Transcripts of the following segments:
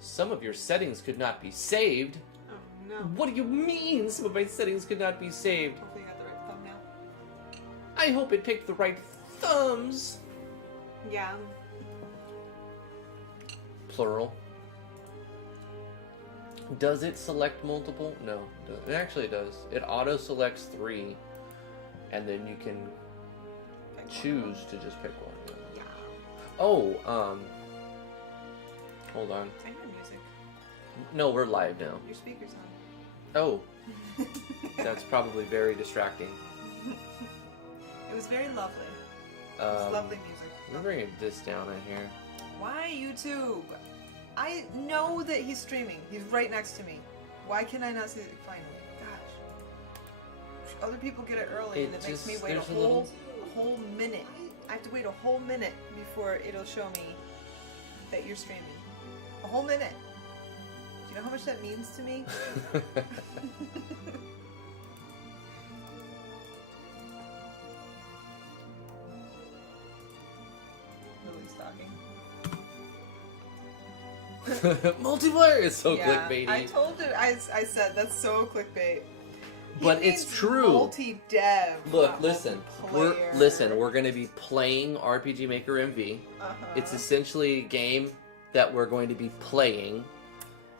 Some of your settings could not be saved. Oh, no. What do you mean some of my settings could not be saved? Hopefully you got the right thumbnail. I hope it picked the right thumbs. Yeah. Plural. Does it select multiple? No. It actually does. It auto-selects 3. And then you can choose to just pick one. Yeah. Oh, hold on. I hear music. No, we're live now. Your speaker's Oh, that's probably very distracting. It was very lovely. It was lovely music. Let me bring this down right here. Why YouTube? I know that he's streaming. He's right next to me. Why can I not see it finally? Gosh. Other people get it early and it makes me wait a whole minute. I have to wait a whole minute before it'll show me that you're streaming. A whole minute. Do you know how much that means to me? Lily's talking. Multiplayer is so Yeah, clickbaity. I told it. I said that's so clickbait. But it's true. Multi-dev. Look, not listen. multiplayer. We're going to be playing RPG Maker MV. Uh-huh. It's essentially a game that we're going to be playing.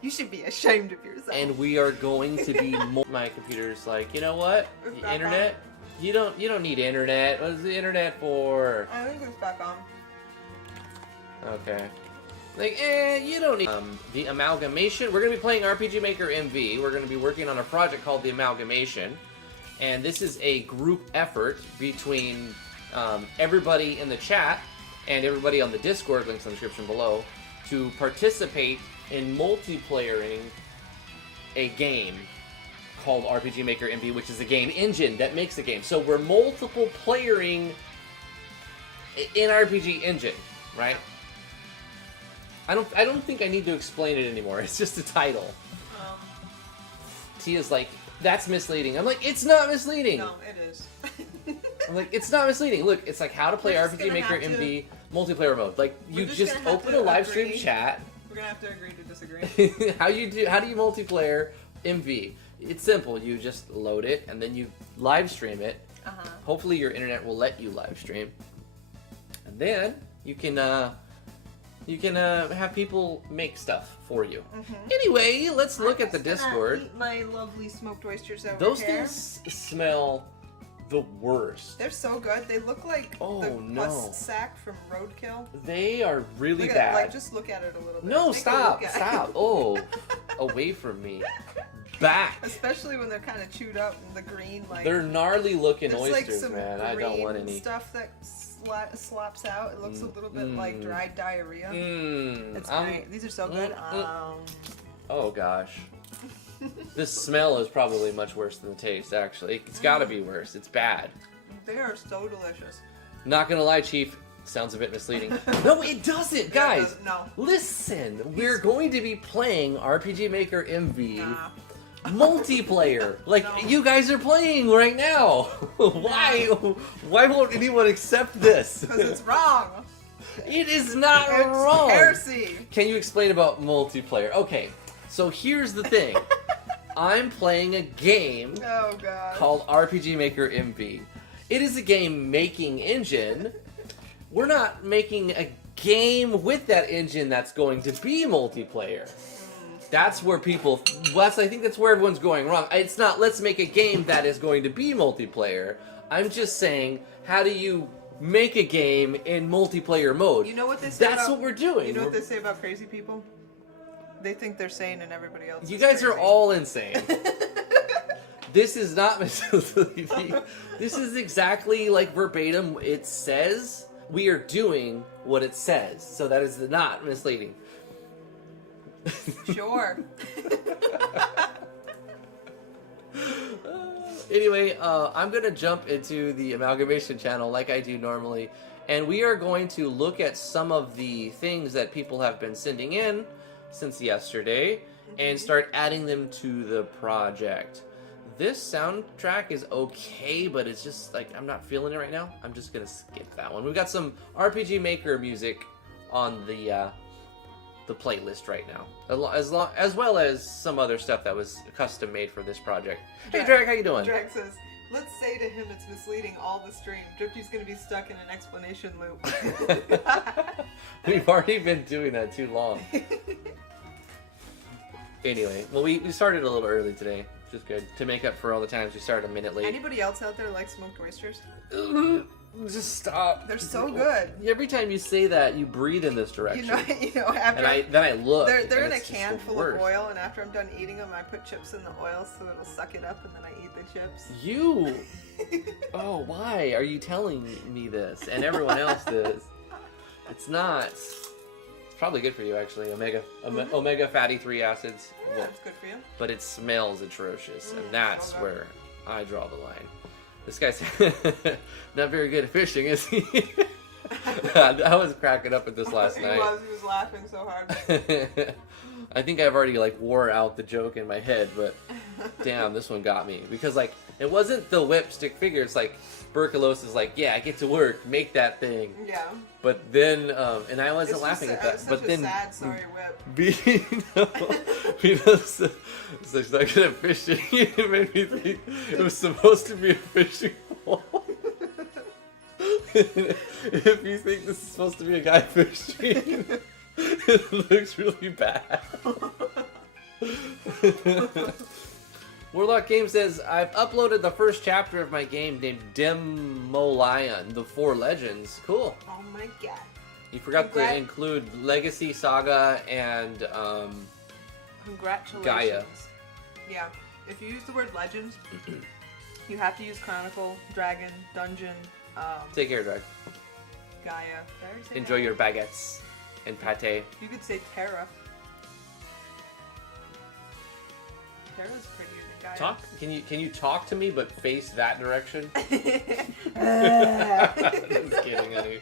You should be ashamed of yourself. And we are going to be my computer's like, you know what? It's The back internet? You don't need internet. What is the internet for? I think it's back on. Okay. Like, you don't need the amalgamation. We're going to be playing RPG Maker MV. We're going to be working on a project called the Amalgamation. And this is a group effort between everybody in the chat and everybody on the Discord, links in the description below, to participate in multiplayering a game called RPG Maker MV, which is a game engine that makes a game. So we're multiple playering in RPG engine, right? I don't think I need to explain it anymore. It's just a title. Tia's like, that's misleading. I'm like, it's not misleading. No, it is. I'm like, it's not misleading. Look, it's like how to play We're just RPG Maker gonna have MV multiplayer mode. Like, you just gonna have open to a live stream agree. chat. We're gonna have to agree to disagree. How do you multiplayer MV? It's simple. You just load it and then you live stream it. Hopefully your internet will let you live stream, and then you can have people make stuff for you. Anyway, let's look at the Discord. Eat my lovely smoked oysters over Those here. things smell the worst. They're so good. They look like the pus sack from Roadkill. They are really Look bad. Like, just look at it a little bit. No, Make a stop, look at stop. it. Oh, away from me. Back. Especially when they're kind of chewed up and the green, like... They're gnarly looking there's oysters, like some man. I don't want any. stuff that slops out. It looks a little bit like dried diarrhea. It's great. These are so good. Oh, gosh. This smell is probably much worse than the taste, actually. It's gotta be worse. It's bad. They are so delicious. Not gonna lie, Chief. Sounds a bit misleading. No, it doesn't, guys. No. Listen, we're going to be playing RPG Maker MV multiplayer. Like, you guys are playing right now. Why won't anyone accept this? Because it's wrong. It is not It's wrong. heresy. Can you explain about multiplayer? Okay, so here's the thing. I'm playing a game called RPG Maker MV. It is a game making engine. We're not making a game with that engine that's going to be multiplayer. That's where people... I think that's where everyone's going wrong. It's not, let's make a game that is going to be multiplayer. I'm just saying, how do you make a game in multiplayer mode? You know what they say That's what we're doing. You know what they say about crazy people? They think they're sane and everybody else You is guys crazy. are all insane. This is not misleading. This is exactly like verbatim. It says we are doing what it says. So that is not misleading. Sure. Anyway, I'm going to jump into the Amalgamation channel like I do normally. And we are going to look at some of the things that people have been sending in since yesterday and start adding them to the project. This soundtrack is okay, but it's just like, I'm not feeling it right now. I'm just going to skip that one. We've got some RPG Maker music on the the playlist right now, as well as some other stuff that was custom made for this project. Hey, Drag, how you doing? Drag says, let's say to him it's misleading all the stream. Drifty's going to be stuck in an explanation loop. We've already been doing that too long. Anyway, well, we started a little early today, which is good, to make up for all the times we started a minute late. Anybody else out there like smoked oysters? Just stop. They're so good. Every time you say that, you breathe in this direction. You know, after then I look. They're in a can full of oil, and after I'm done eating them, I put chips in the oil so it'll suck it up, and then I eat the chips. You. Oh, why are you telling me this? And everyone else does. It's not. It's probably good for you, actually. Omega fatty 3 acids. Yeah, that's good for you. But it smells atrocious, and that's so where I draw the line. This guy's not very good at fishing, is he? I was cracking up at this last night. He was laughing so hard. I think I've already wore out the joke in my head, but damn, this one got me. Because it wasn't the whip stick figure, it's Berkelos is yeah, I get to work, make that thing. Yeah. But then, and I wasn't laughing at that. But then, sad, sorry whip. Because it's not good at fishing. It made me think it was supposed to be a fishing pole. If you think this is supposed to be a guy fishing, it looks really bad. Warlock Game says, I've uploaded the first chapter of my game named Demolion, The Four Legends. Cool. Oh my god. You forgot to include Legacy, Saga, and Congratulations. Gaia. Yeah. If you use the word Legends, you have to use Chronicle, Dragon, Dungeon, Take care, Drag. Gaia. Did I already say Enjoy Gaia? your baguettes and pate. You could say Terra. Terra's prettier than Gaia. Talk? Can you talk to me but face that direction? Just kidding, honey.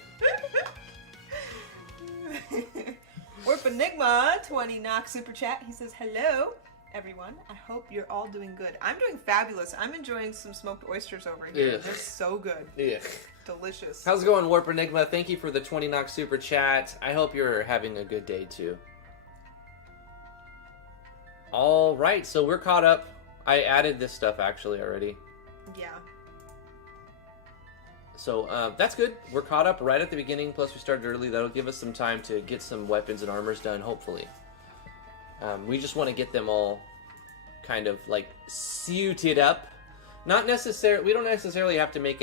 Warp Enigma 20 knock super chat. He says, hello everyone. I hope you're all doing good. I'm doing fabulous. I'm enjoying some smoked oysters over here. Ugh. They're so good. Ugh. Delicious. How's it going, Warp Enigma? Thank you for the 20 knock super chat. I hope you're having a good day too. All right, so we're caught up. I added this stuff actually already. Yeah. So that's good. We're caught up right at the beginning, plus we started early. That'll give us some time to get some weapons and armors done, hopefully. We just want to get them all kind of suited up. We don't necessarily have to make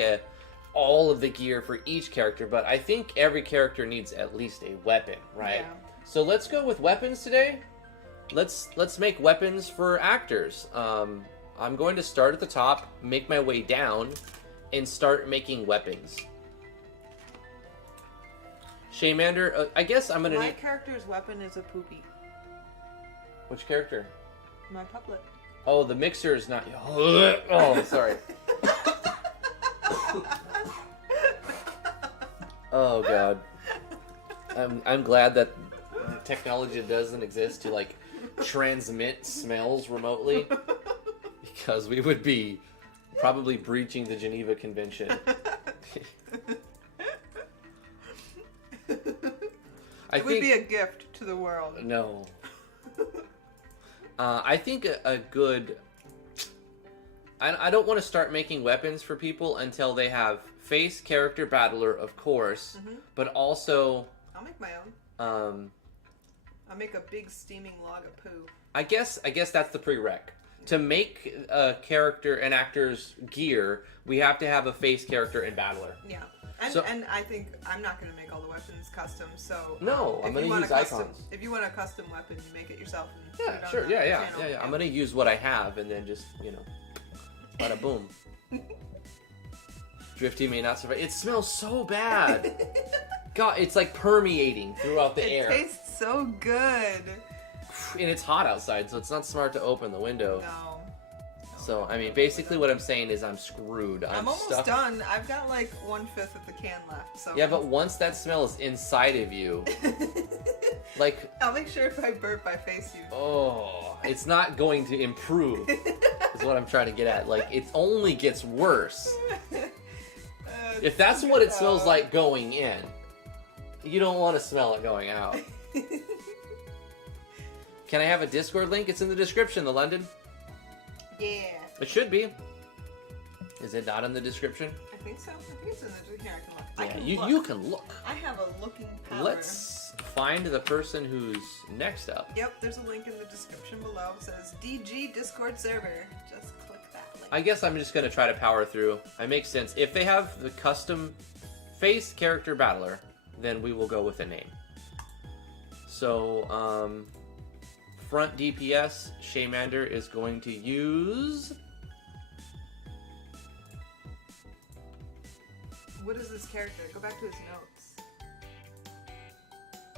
all of the gear for each character, but I think every character needs at least a weapon, right? Yeah. So let's go with weapons today. Let's make weapons for actors. I'm going to start at the top, make my way down, and start making weapons. Shaymander, I guess I'm gonna My character's weapon is a poopy. Which character? My puppet. Oh, the mixer is not... Oh, sorry. Oh, God. I'm glad that the technology doesn't exist to, transmit smells remotely. Because we would be probably breaching the Geneva Convention. It would be a gift to the world. No. I think a good... I don't want to start making weapons for people until they have face, character, battler, of course, but also... I'll make my own. I'll make a big steaming log of poo. I guess that's the prereq. To make a character, an actor's gear, we have to have a face, character, and battler. Yeah. And I think I'm not going to make all the weapons custom, so... No, I'm going to use icons. If you want a custom weapon, you make it yourself. And yeah, put it sure. on Yeah. I'm going to use what I have, and then just, bada boom. Drifty may not survive. It smells so bad. God, it's permeating throughout the air. It tastes so good. And it's hot outside, so it's not smart to open the window. No. So, I mean, basically what I'm saying is I'm screwed. I'm almost done. I've got 1/5 of the can left. So yeah, but once that smell is inside of you, I'll make sure if I burp, I face you. Oh, it's not going to improve, is what I'm trying to get at. It only gets worse. If that's what it smells like going in, you don't want to smell it going out. Can I have a Discord link? It's in the description, the London. Yeah. It should be. Is it not in the description? I think so. I think it's in the... Here, I can look. Yeah, you can look. I have a looking power. Let's find the person who's next up. Yep, there's a link in the description below. It says DG Discord server. Just click that link. I guess I'm just going to try to power through. It makes sense. If they have the custom face character battler, then we will go with a name. So, front DPS, Shaymander is going to use... What is this character? Go back to his notes.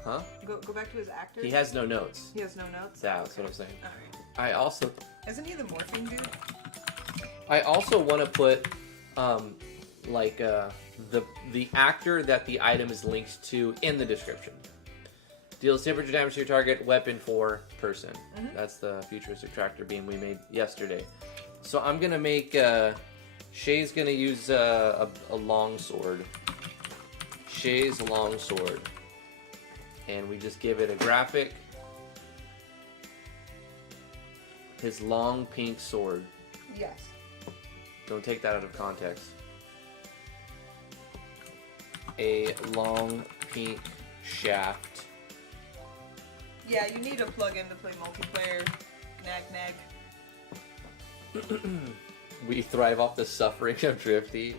Huh? Go back to his actor. He has no notes. He has no notes? Yeah, that's what I'm saying. Alright. I also... Isn't he the morphing dude? I also want to put, the actor that the item is linked to in the description. Deals temperature damage to your target, weapon for person. Mm-hmm. That's the futuristic tractor beam we made yesterday. So I'm going to make... Shay's going to use a long sword. Shay's long sword. And we just give it a graphic. His long pink sword. Yes. Don't take that out of context. A long pink shaft. Yeah, you need a plug-in to play multiplayer. Nag. We thrive off the suffering of Drifty.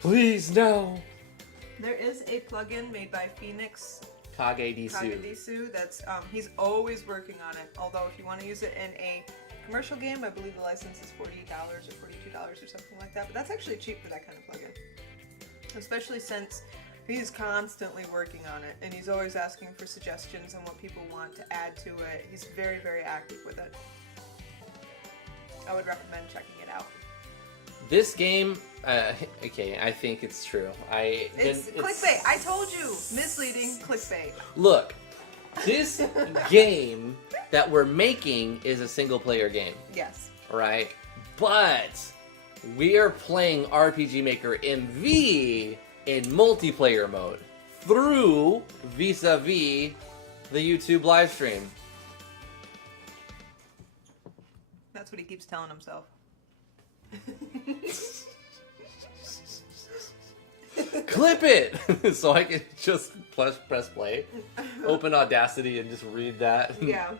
Please, no! There is a plugin made by Phoenix Kagedisu. Kagedisu. That's he's always working on it. Although if you want to use it in a commercial game, I believe the license is $40 or $42 or something like that. But that's actually cheap for that kind of plugin. Especially since he's constantly working on it, and he's always asking for suggestions on what people want to add to it. He's very, very active with it. I would recommend checking it out. This game, okay, I think it's true. It's clickbait. I told you, misleading clickbait. Look, this game that we're making is a single-player game. Yes. Right? But we are playing RPG Maker MV in multiplayer mode through vis-a-vis the YouTube live stream. That's what he keeps telling himself. Clip it! So I can just press play, open Audacity, and just read that. Yeah.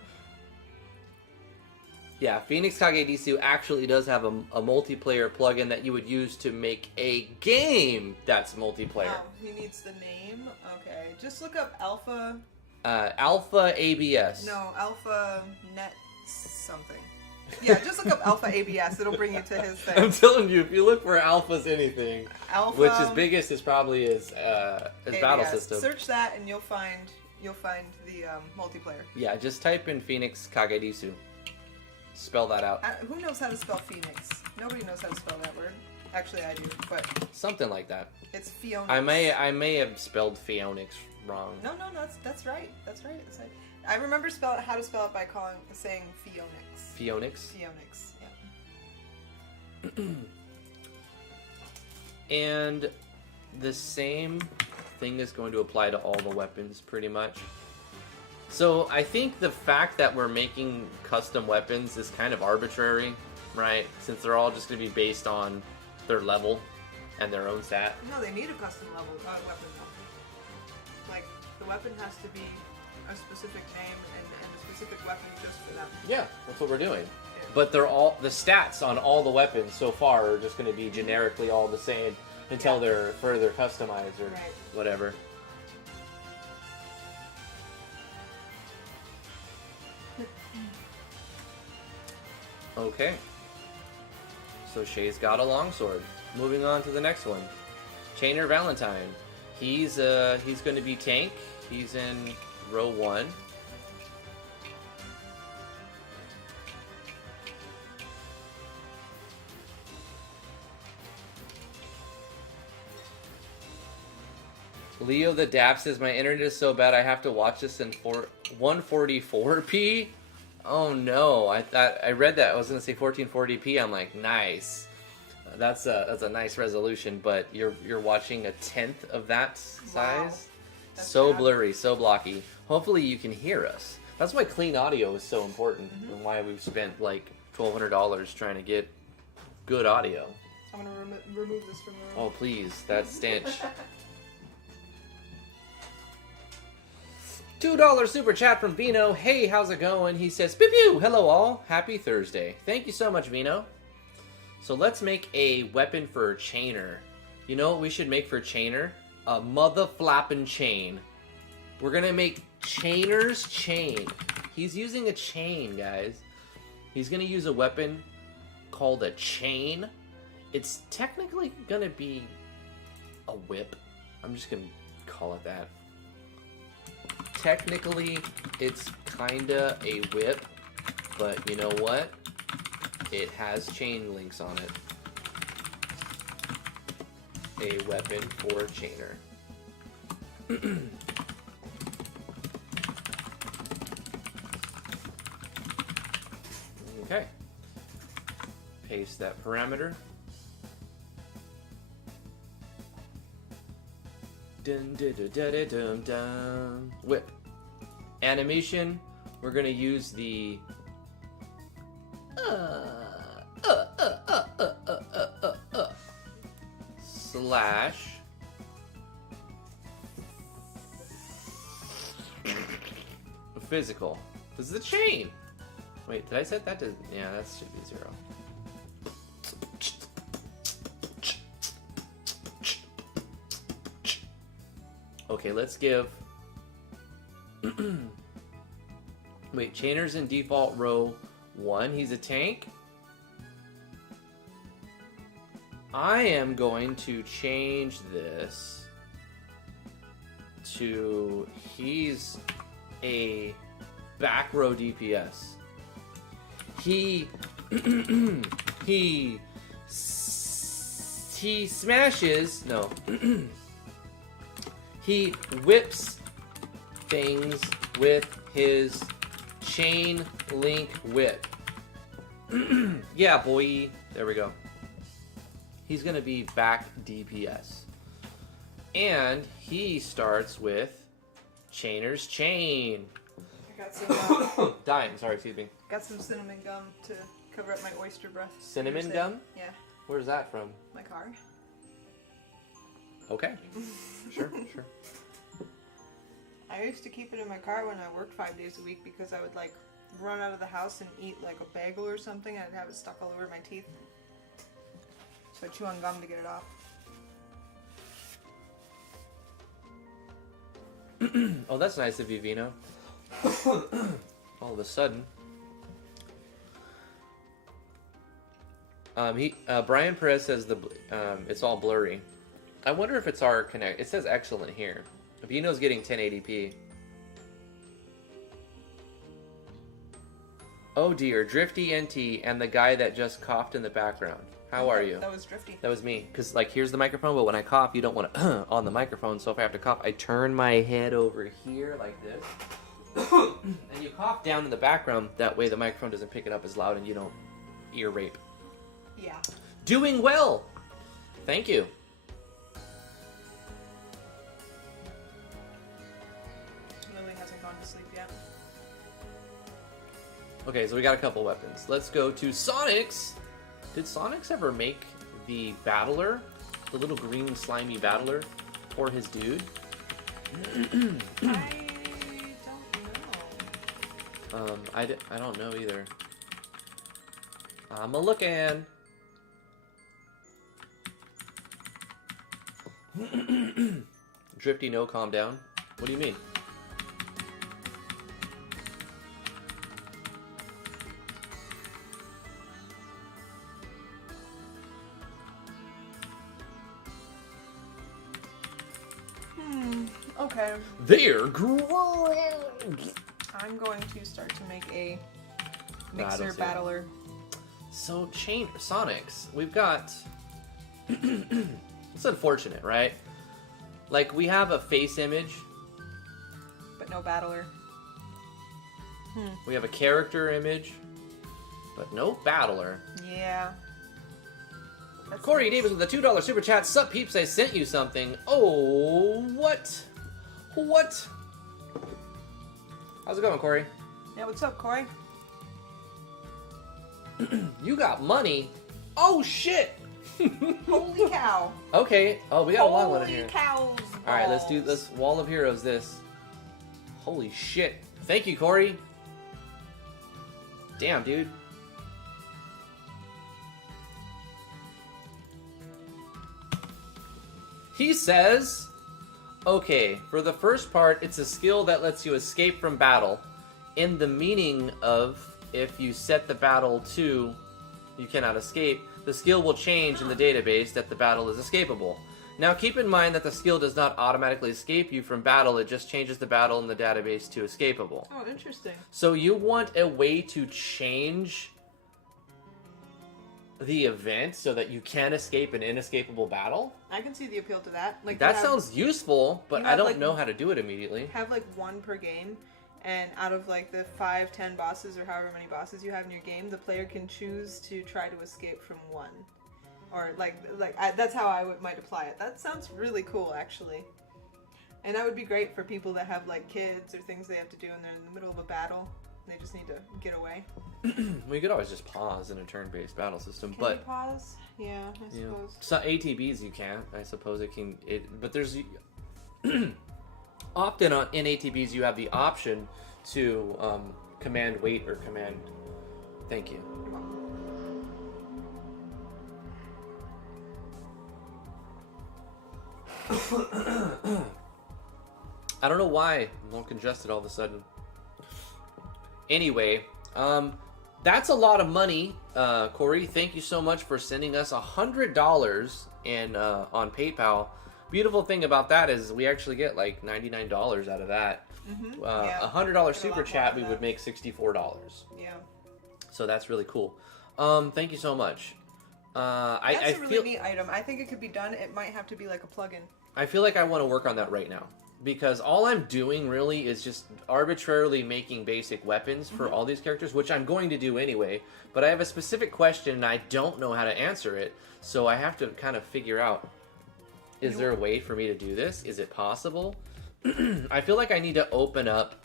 Yeah, Phoenix Kagedisu actually does have a multiplayer plugin that you would use to make a game that's multiplayer. Oh, he needs the name? Okay. Just look up Alpha... Alpha ABS. No, Alpha Net something. Yeah, just look up Alpha ABS. It'll bring you to his thing. I'm telling you, if you look for Alpha's anything, Alpha, which is biggest is probably his battle system. Search that and you'll find the multiplayer. Yeah, just type in Phoenix Kagedisu. Spell that out. Who knows how to spell Phoenix? Nobody knows how to spell that word. Actually, I do, but something like that. it's Phoenix. I may have spelled Phoenix wrong. No, that's right. That's right. I remember how to spell it by saying Phoenix. Phoenix. Phoenix. Yeah. And the same thing is going to apply to all the weapons, pretty much. So I think the fact that we're making custom weapons is kind of arbitrary, right? Since they're all just going to be based on their level and their own stat. No, they need a custom level weapon though. Like, the weapon has to be a specific name and a specific weapon just for them. Yeah, that's what we're doing. Yeah. But they're all the stats on all the weapons so far are just going to be generically all the same until they're further customized or whatever. Okay. So Shay's got a longsword. Moving on to the next one. Chainer Valentine. He's going to be tank. He's in row 1. Leo the Dap says, my internet is so bad I have to watch this in 144p. Oh no, I read that. I was going to say 1440p. I'm like, nice. That's a nice resolution, but you're watching a tenth of that size. That's So bad. blurry, so blocky. Hopefully you can hear us. That's why clean audio is so important, and why we've spent like $1,200 trying to get good audio. I'm gonna remove this from the room. Oh please, that stench. $2 super chat from Vino. Hey, how's it going? He says, pew pew, hello all. Happy Thursday. Thank you so much, Vino. So let's make a weapon for Chainer. You know what we should make for Chainer? A mother flapping chain. We're gonna make Chainer's chain. He's using a chain, guys. He's gonna use a weapon called a chain. It's technically gonna be a whip. I'm just gonna call it that. Technically, it's kinda a whip, but you know what? It has chain links on it. A weapon for Chainer. Okay. Paste that parameter. Dun, dun, dun, dun, dun, dun, dun. Whip. Animation. We're gonna use the slash physical. This is a chain. Wait, did I set that to? Yeah, that should be 0. Okay, let's give. Wait, Chainer's in default row 1. He's a tank. I am going to change this to he's a back row DPS. He smashes. No. He whips things with his chain link whip. Yeah, boy. There we go. He's going to be back DPS. And he starts with Chainer's chain. I got some Dying, sorry, excuse me. got some cinnamon gum to cover up my oyster breath. Cinnamon gum? Yeah. Where's that from? My car. Okay. Sure, sure. I used to keep it in my car when I worked 5 days a week because I would like run out of the house and eat like a bagel or something and I'd have it stuck all over my teeth. So I chew on gum to get it off. Oh, that's nice of you, Vino. All of a sudden. Brian Perez says it's all blurry. I wonder if it's our connect. It says excellent here. Vino's getting 1080p. Oh dear, Drifty NT and the guy that just coughed in the background. How are you? That was Drifty. That was me. Because, like, here's the microphone, but when I cough, you don't want to on the microphone. So if I have to cough, I turn my head over here like this. And you cough down in the background. That way the microphone doesn't pick it up as loud and you don't ear rape. Yeah. Doing well! Thank you. Lily hasn't gone to sleep yet. Okay, so we got a couple weapons. Let's go to Sonic's. Did Sonic's ever make the battler? The little green slimy battler for his dude? I don't know. I don't know either. I'm a-looking. Drifty, no, calm down. What do you mean? Okay. They're growing. I'm going to start to make a mixer battler. So, Sonics, we've got... It's unfortunate, right? Like, we have a face image. But no battler. We have a character image. But no battler. Yeah. That's Corey nice. Davis with a $2 super chat. Sup, peeps, I sent you something. Oh, what? What? How's it going, Corey? Yeah, what's up, Corey? You got money? Oh, shit! Holy cow. Okay. Oh, we got a long one in here. Holy cows. All right, let's do this. Wall of Heroes this. Holy shit. Thank you, Corey. Damn, dude. He says, okay, for the first part, it's a skill that lets you escape from battle. In the meaning of, if you set the battle to you cannot escape, the skill will change in the database that the battle is escapable. Now keep in mind that the skill does not automatically escape you from battle, it just changes the battle in the database to escapable. Oh, interesting. So you want a way to change the event so that you can escape an inescapable battle? I can see the appeal to that. Like that sounds useful, but I don't know how to do it immediately. Have like one per game, and out of like the 5, 10 bosses or however many bosses you have in your game, the player can choose to try to escape from one. Or that's how I might apply it. That sounds really cool, actually. And that would be great for people that have like kids or things they have to do and they're in the middle of a battle and they just need to get away. We could always just pause in a turn-based battle system, Can you pause? Yeah, I suppose. So ATBs you can't. I suppose it can. But there's often in ATBs you have the option to command wait or command. Thank you. I don't know why I'm all congested all of a sudden. Anyway, that's a lot of money, Corey. Thank you so much for sending us $100 on PayPal. Beautiful thing about that is we actually get like $99 out of that. Mm-hmm. $100 super chat, we would make $64. Yeah. So that's really cool. Thank you so much. That's a really neat item. I think it could be done. It might have to be like a plugin. I feel like I want to work on that right now. Because all I'm doing really is just arbitrarily making basic weapons for all these characters, which I'm going to do anyway. But I have a specific question and I don't know how to answer it. So I have to kind of figure out, is there a way for me to do this? Is it possible? I feel like I need to open up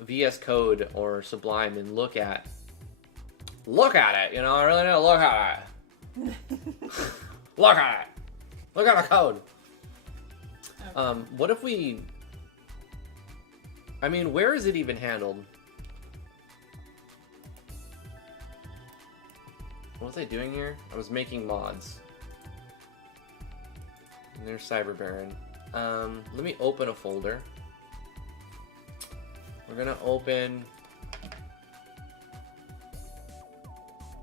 VS Code or Sublime and look at it. You know, I really need to look at it. Look at it. Look at the code. Okay. What if we... I mean, where is it even handled? What was I doing here? I was making mods. And there's Cyber Baron. Let me open a folder. We're gonna open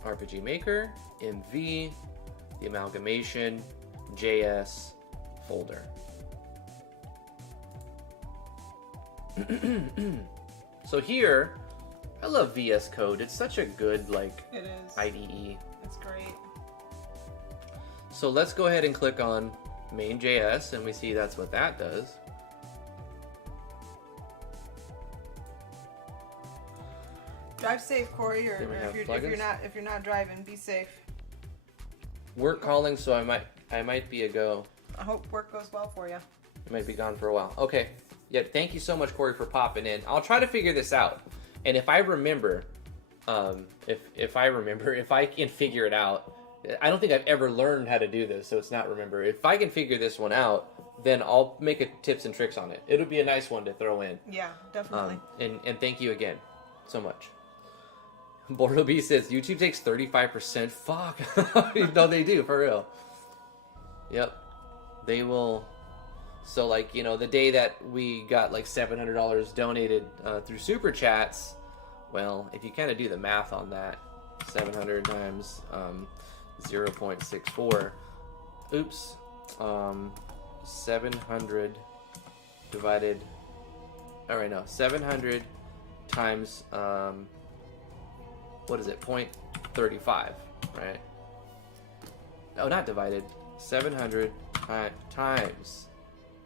RPG Maker, MV, the Amalgamation, JS folder. So here, I love VS Code. It's such a good, like, it is. IDE. It's great. So let's go ahead and click on main.js, and we see that's what that does. Drive safe, Corey, or if you're not driving, be safe. Work calling, so I might be a go. I hope work goes well for you. I might be gone for a while. Okay. Yeah, thank you so much, Corey, for popping in. I'll try to figure this out. And if I remember, if I can figure it out, I don't think I've ever learned how to do this, so it's not remember. If I can figure this one out, then I'll make a tips and tricks on it. It'll be a nice one to throw in. Yeah, definitely. And thank you again so much. Bordo B says, YouTube takes 35%. Fuck. No, they do, for real. Yep. They will... So, like, you know, the day that we got, like, $700 donated through Super Chats, well, if you kind of do the math on that, 700 times 0.64, oops, 700 divided, all right, no, 700 times, what is it, 0.35, right? Oh, not divided, 700 times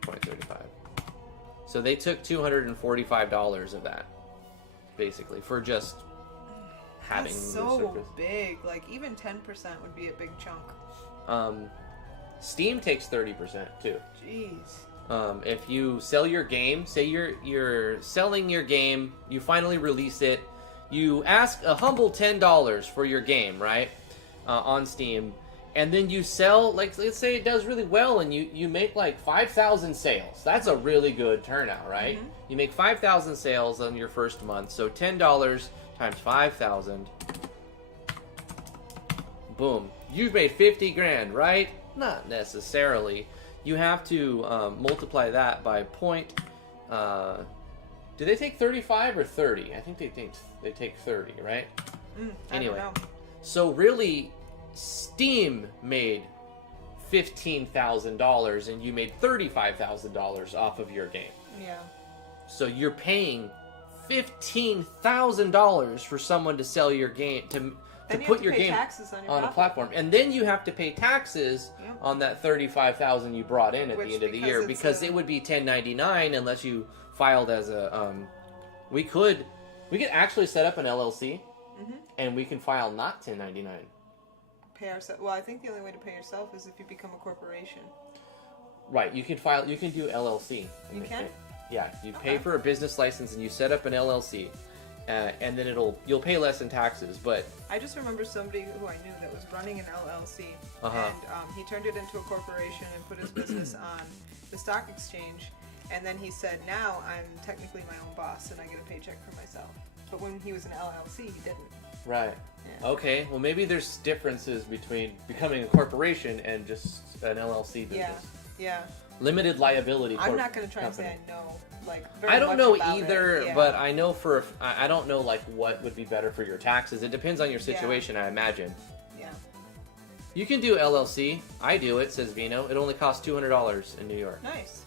0.35. So they took $245 of that, basically, for just having That's the so surface. big. Like, even 10% would be a big chunk. Steam takes 30% too. Jeez. If you sell your game, say you're selling your game, you finally release it, you ask a humble $10 for your game, right, on Steam, and then you sell, like, let's say it does really well, and you make like 5,000 sales. That's a really good turnout, right? Mm-hmm. You make 5,000 sales on your first month, so $10 times 5,000. Boom. You've made 50 grand, right? Not necessarily. You have to multiply that by point. Do they take 35 or 30? I think they take 30, right? Anyway, I don't know. So really, Steam made $15,000 and you made $35,000 off of your game. Yeah. So you're paying $15,000 for someone to sell your game to put your game on a platform, and then you have to pay taxes on that $35,000 you brought in at the end of the year, because it would be 1099 unless you filed as a. We could actually set up an LLC, and we can file not 1099. Pay ourselves. Well, I think the only way to pay yourself is if you become a corporation. Right. You can file. You can do LLC. You can. Yeah. You pay for a business license and you set up an LLC. And then you'll pay less in taxes, but I just remember somebody who I knew that was running an LLC, and he turned it into a corporation and put his business on the stock exchange, and then he said, now I'm technically my own boss and I get a paycheck for myself. But when he was an LLC, he didn't. Right. Yeah. Okay. Well, maybe there's differences between becoming a corporation and just an LLC business. Yeah. Limited liability. I'm not going to try and say I know. I don't know either, but I know I don't know like what would be better for your taxes. It depends on your situation, I imagine. Yeah. You can do LLC. I do it, says Vino. It only costs $200 in New York. Nice.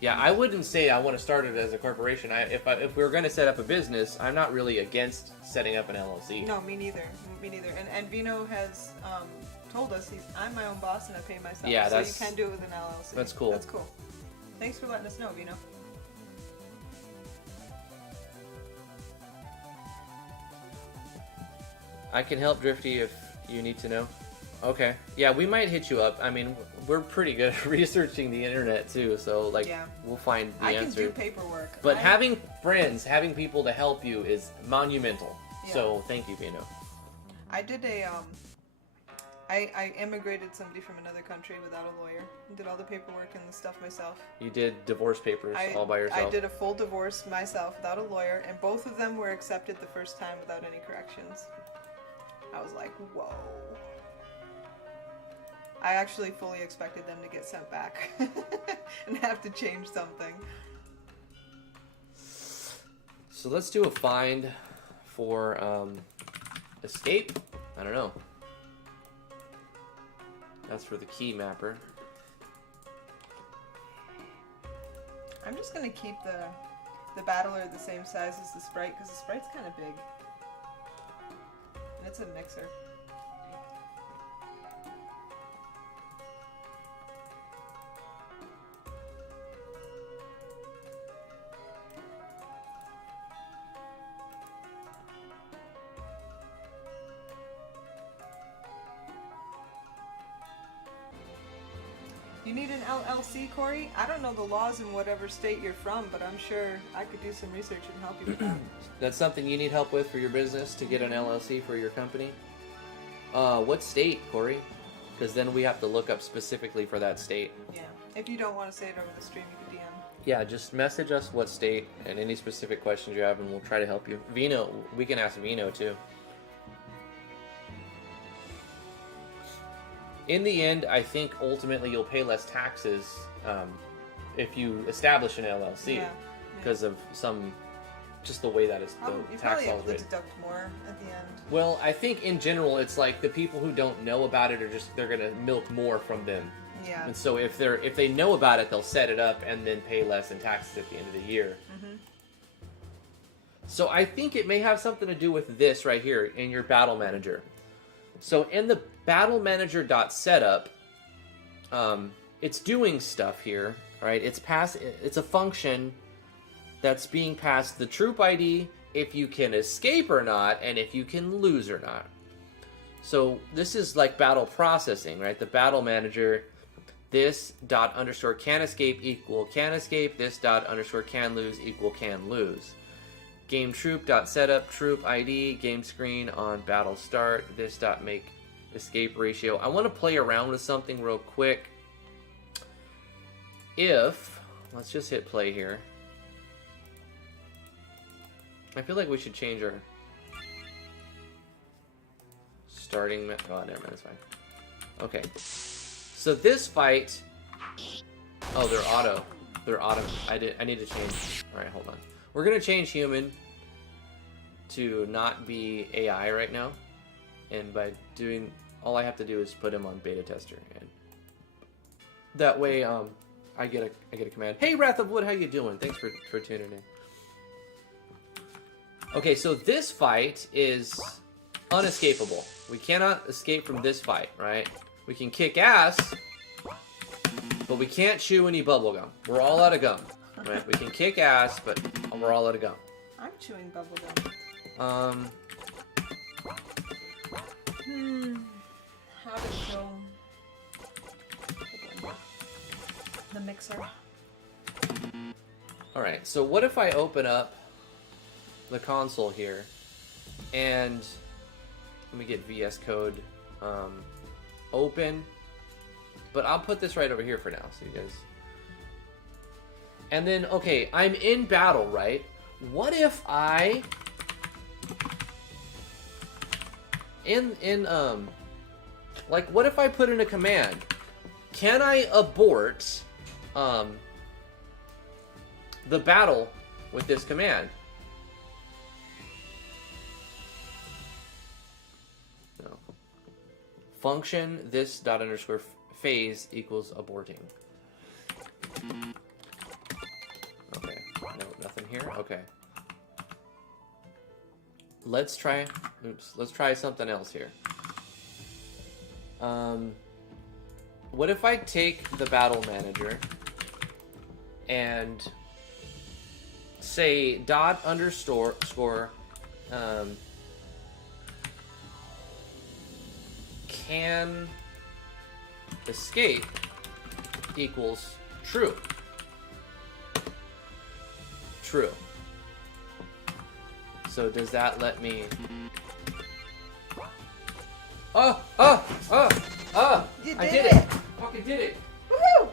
Yeah, I wouldn't say I want to start it as a corporation. If we were going to set up a business, I'm not really against setting up an LLC. No, me neither. And Vino has told us I'm my own boss and I pay myself. Yeah, so you can do it with an LLC. That's cool. That's cool. Thanks for letting us know, Vino. I can help Drifty if you need to know. Okay. Yeah, we might hit you up. I mean, we're pretty good at researching the internet too, so we'll find the answer. I can do paperwork. But having friends, having people to help you is monumental. Yeah. So thank you, Vino. I did I immigrated somebody from another country without a lawyer. And did all the paperwork and the stuff myself. You did divorce papers all by yourself? I did a full divorce myself without a lawyer, and both of them were accepted the first time without any corrections. I was like, whoa. I actually fully expected them to get sent back and have to change something. So let's do a find for escape. I don't know. That's for the key mapper. I'm just gonna keep the battler the same size as the sprite, because the sprite's kind of big. And it's a mixer. You need an LLC, Corey? I don't know the laws in whatever state you're from, but I'm sure I could do some research and help you with that. That's something you need help with for your business, to get an LLC for your company? What state, Corey? Because then we have to look up specifically for that state. Yeah. If you don't want to say it over the stream, you can DM. Yeah, just message us what state and any specific questions you have, and we'll try to help you. Vino, we can ask Vino too. In the end, I think ultimately you'll pay less taxes if you establish an LLC, because of just the way that is the tax law is written. Deduct more at the end. Well, I think in general it's like the people who don't know about it they're gonna milk more from them. Yeah. And so if they know about it, they'll set it up and then pay less in taxes at the end of the year. Mm-hmm. So I think it may have something to do with this right here in your battle manager. So in the battle manager.setup, it's doing stuff here, right? It's a function that's being passed the troop ID, if you can escape or not, and if you can lose or not. So this is like battle processing, right? The battle manager, this dot underscore can escape equal can escape, this dot underscore can lose equal can lose. game troop.setup troop ID game screen on battle start. This dot make escape ratio. I want to play around with something real quick. If let's just hit play here. I feel like we should change our starting. Oh, never mind. It's fine. Okay. So this fight. Oh, they're auto. They're auto. I need to change. All right, hold on. We're gonna change human to not be AI right now, and by doing, all I have to do is put him on beta tester, and that way, I get a command. Hey, Wrath of Wood, how you doing? Thanks for tuning in. Okay, so this fight is unescapable. We cannot escape from this fight, right? We can kick ass, but we can't chew any bubblegum. We're all out of gum, right? We can kick ass, but we're all out of gum. I'm chewing bubblegum. How did it go? The mixer. Alright, so what if I open up the console here, and let me get VS Code open, but I'll put this right over here for now, so you guys... And then, okay, I'm in battle, right? What if I... like, what if I put in a command? Can I abort the battle with this command? No. Function this dot underscore phase equals aborting. Okay. No, nothing here. Okay. Let's try. Oops. Let's try something else here. What if I take the battle manager and say dot underscore can escape equals true. True. So does that let me... Oh! You I did did it! Fucking did it! Woohoo!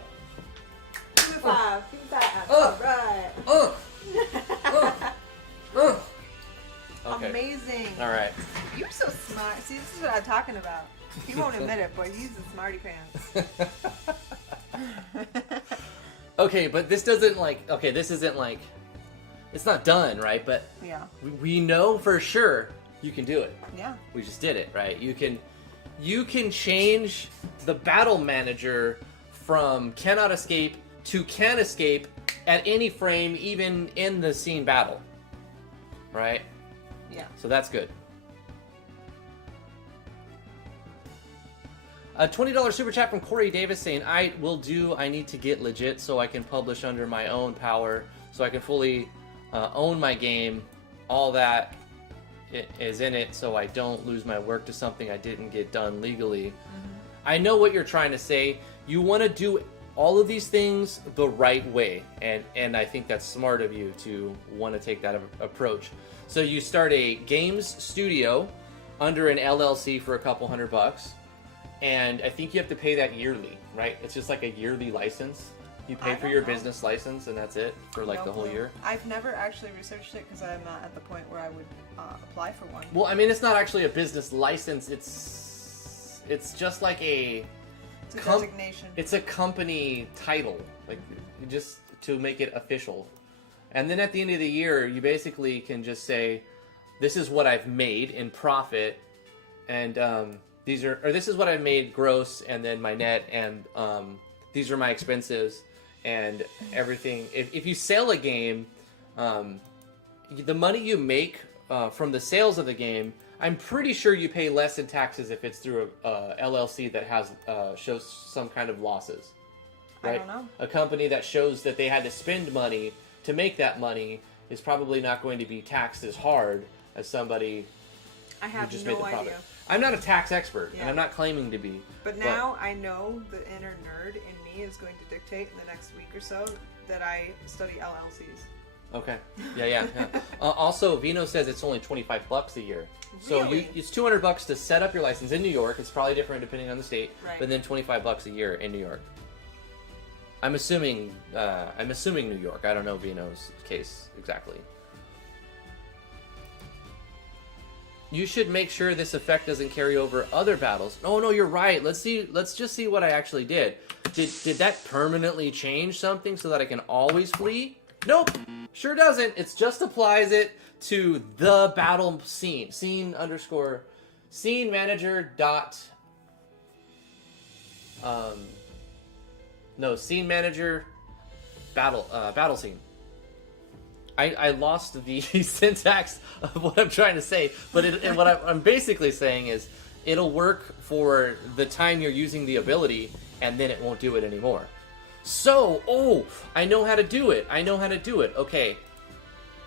Give me five. Give me five. All right. Okay. Amazing. All right. You're so smart. See, this is what I'm talking about. He won't admit it, but he's a smarty pants. Okay, but this doesn't like... Okay, this isn't like... It's not done, right? But yeah, we know for sure you can do it. Yeah. We just did it, right? You can change the battle manager from cannot escape to can escape at any frame, even in the scene battle. Right? Yeah. So that's good. A $20 super chat from Corey Davis saying, I need to get legit so I can publish under my own power, so I can fully own my game. All that is in it, so I don't lose my work to something I didn't get done legally. Mm-hmm. I know what you're trying to say. You want to do all of these things the right way, and I think that's smart of you to want to take that approach. So you start a games studio under an LLC for a couple $100, and I think you have to pay that yearly, right? It's just like a yearly license. You pay for your business license, and that's it for like the whole year. I've never actually researched it because I'm not at the point where I would apply for one. Well, I mean, it's not actually a business license. It's just like a designation. It's a company title, like just to make it official. And then at the end of the year, you basically can just say, "This is what I've made in profit, and this is what I've made gross, and then my net, and these are my expenses." And everything. If you sell a game, the money you make from the sales of the game, I'm pretty sure you pay less in taxes if it's through a LLC that has shows some kind of losses. Right? I don't know. A company that shows that they had to spend money to make that money is probably not going to be taxed as hard as somebody who just made the profit. Idea. I'm not a tax expert, and I'm not claiming to be. But now I know the inner nerd in me is going to dictate in the next week or so that I study LLCs. Okay. Yeah. Also, Vino says it's only $25 a year. So Really? it's $200 to set up your license in New York. It's probably different depending on the state, Right. but then $25 a year in New York. I'm assuming New York. I don't know Vino's case exactly. You should make sure this effect doesn't carry over other battles. Oh no, you're right. Let's just see what I actually did. Did that permanently change something so that I can always flee? Nope. Sure doesn't. It just applies it to the battle scene. Scene manager dot scene manager battle scene. I lost the syntax of what I'm trying to say, but what I'm basically saying is it'll work for the time you're using the ability, and then it won't do it anymore. So, I know how to do it. Okay,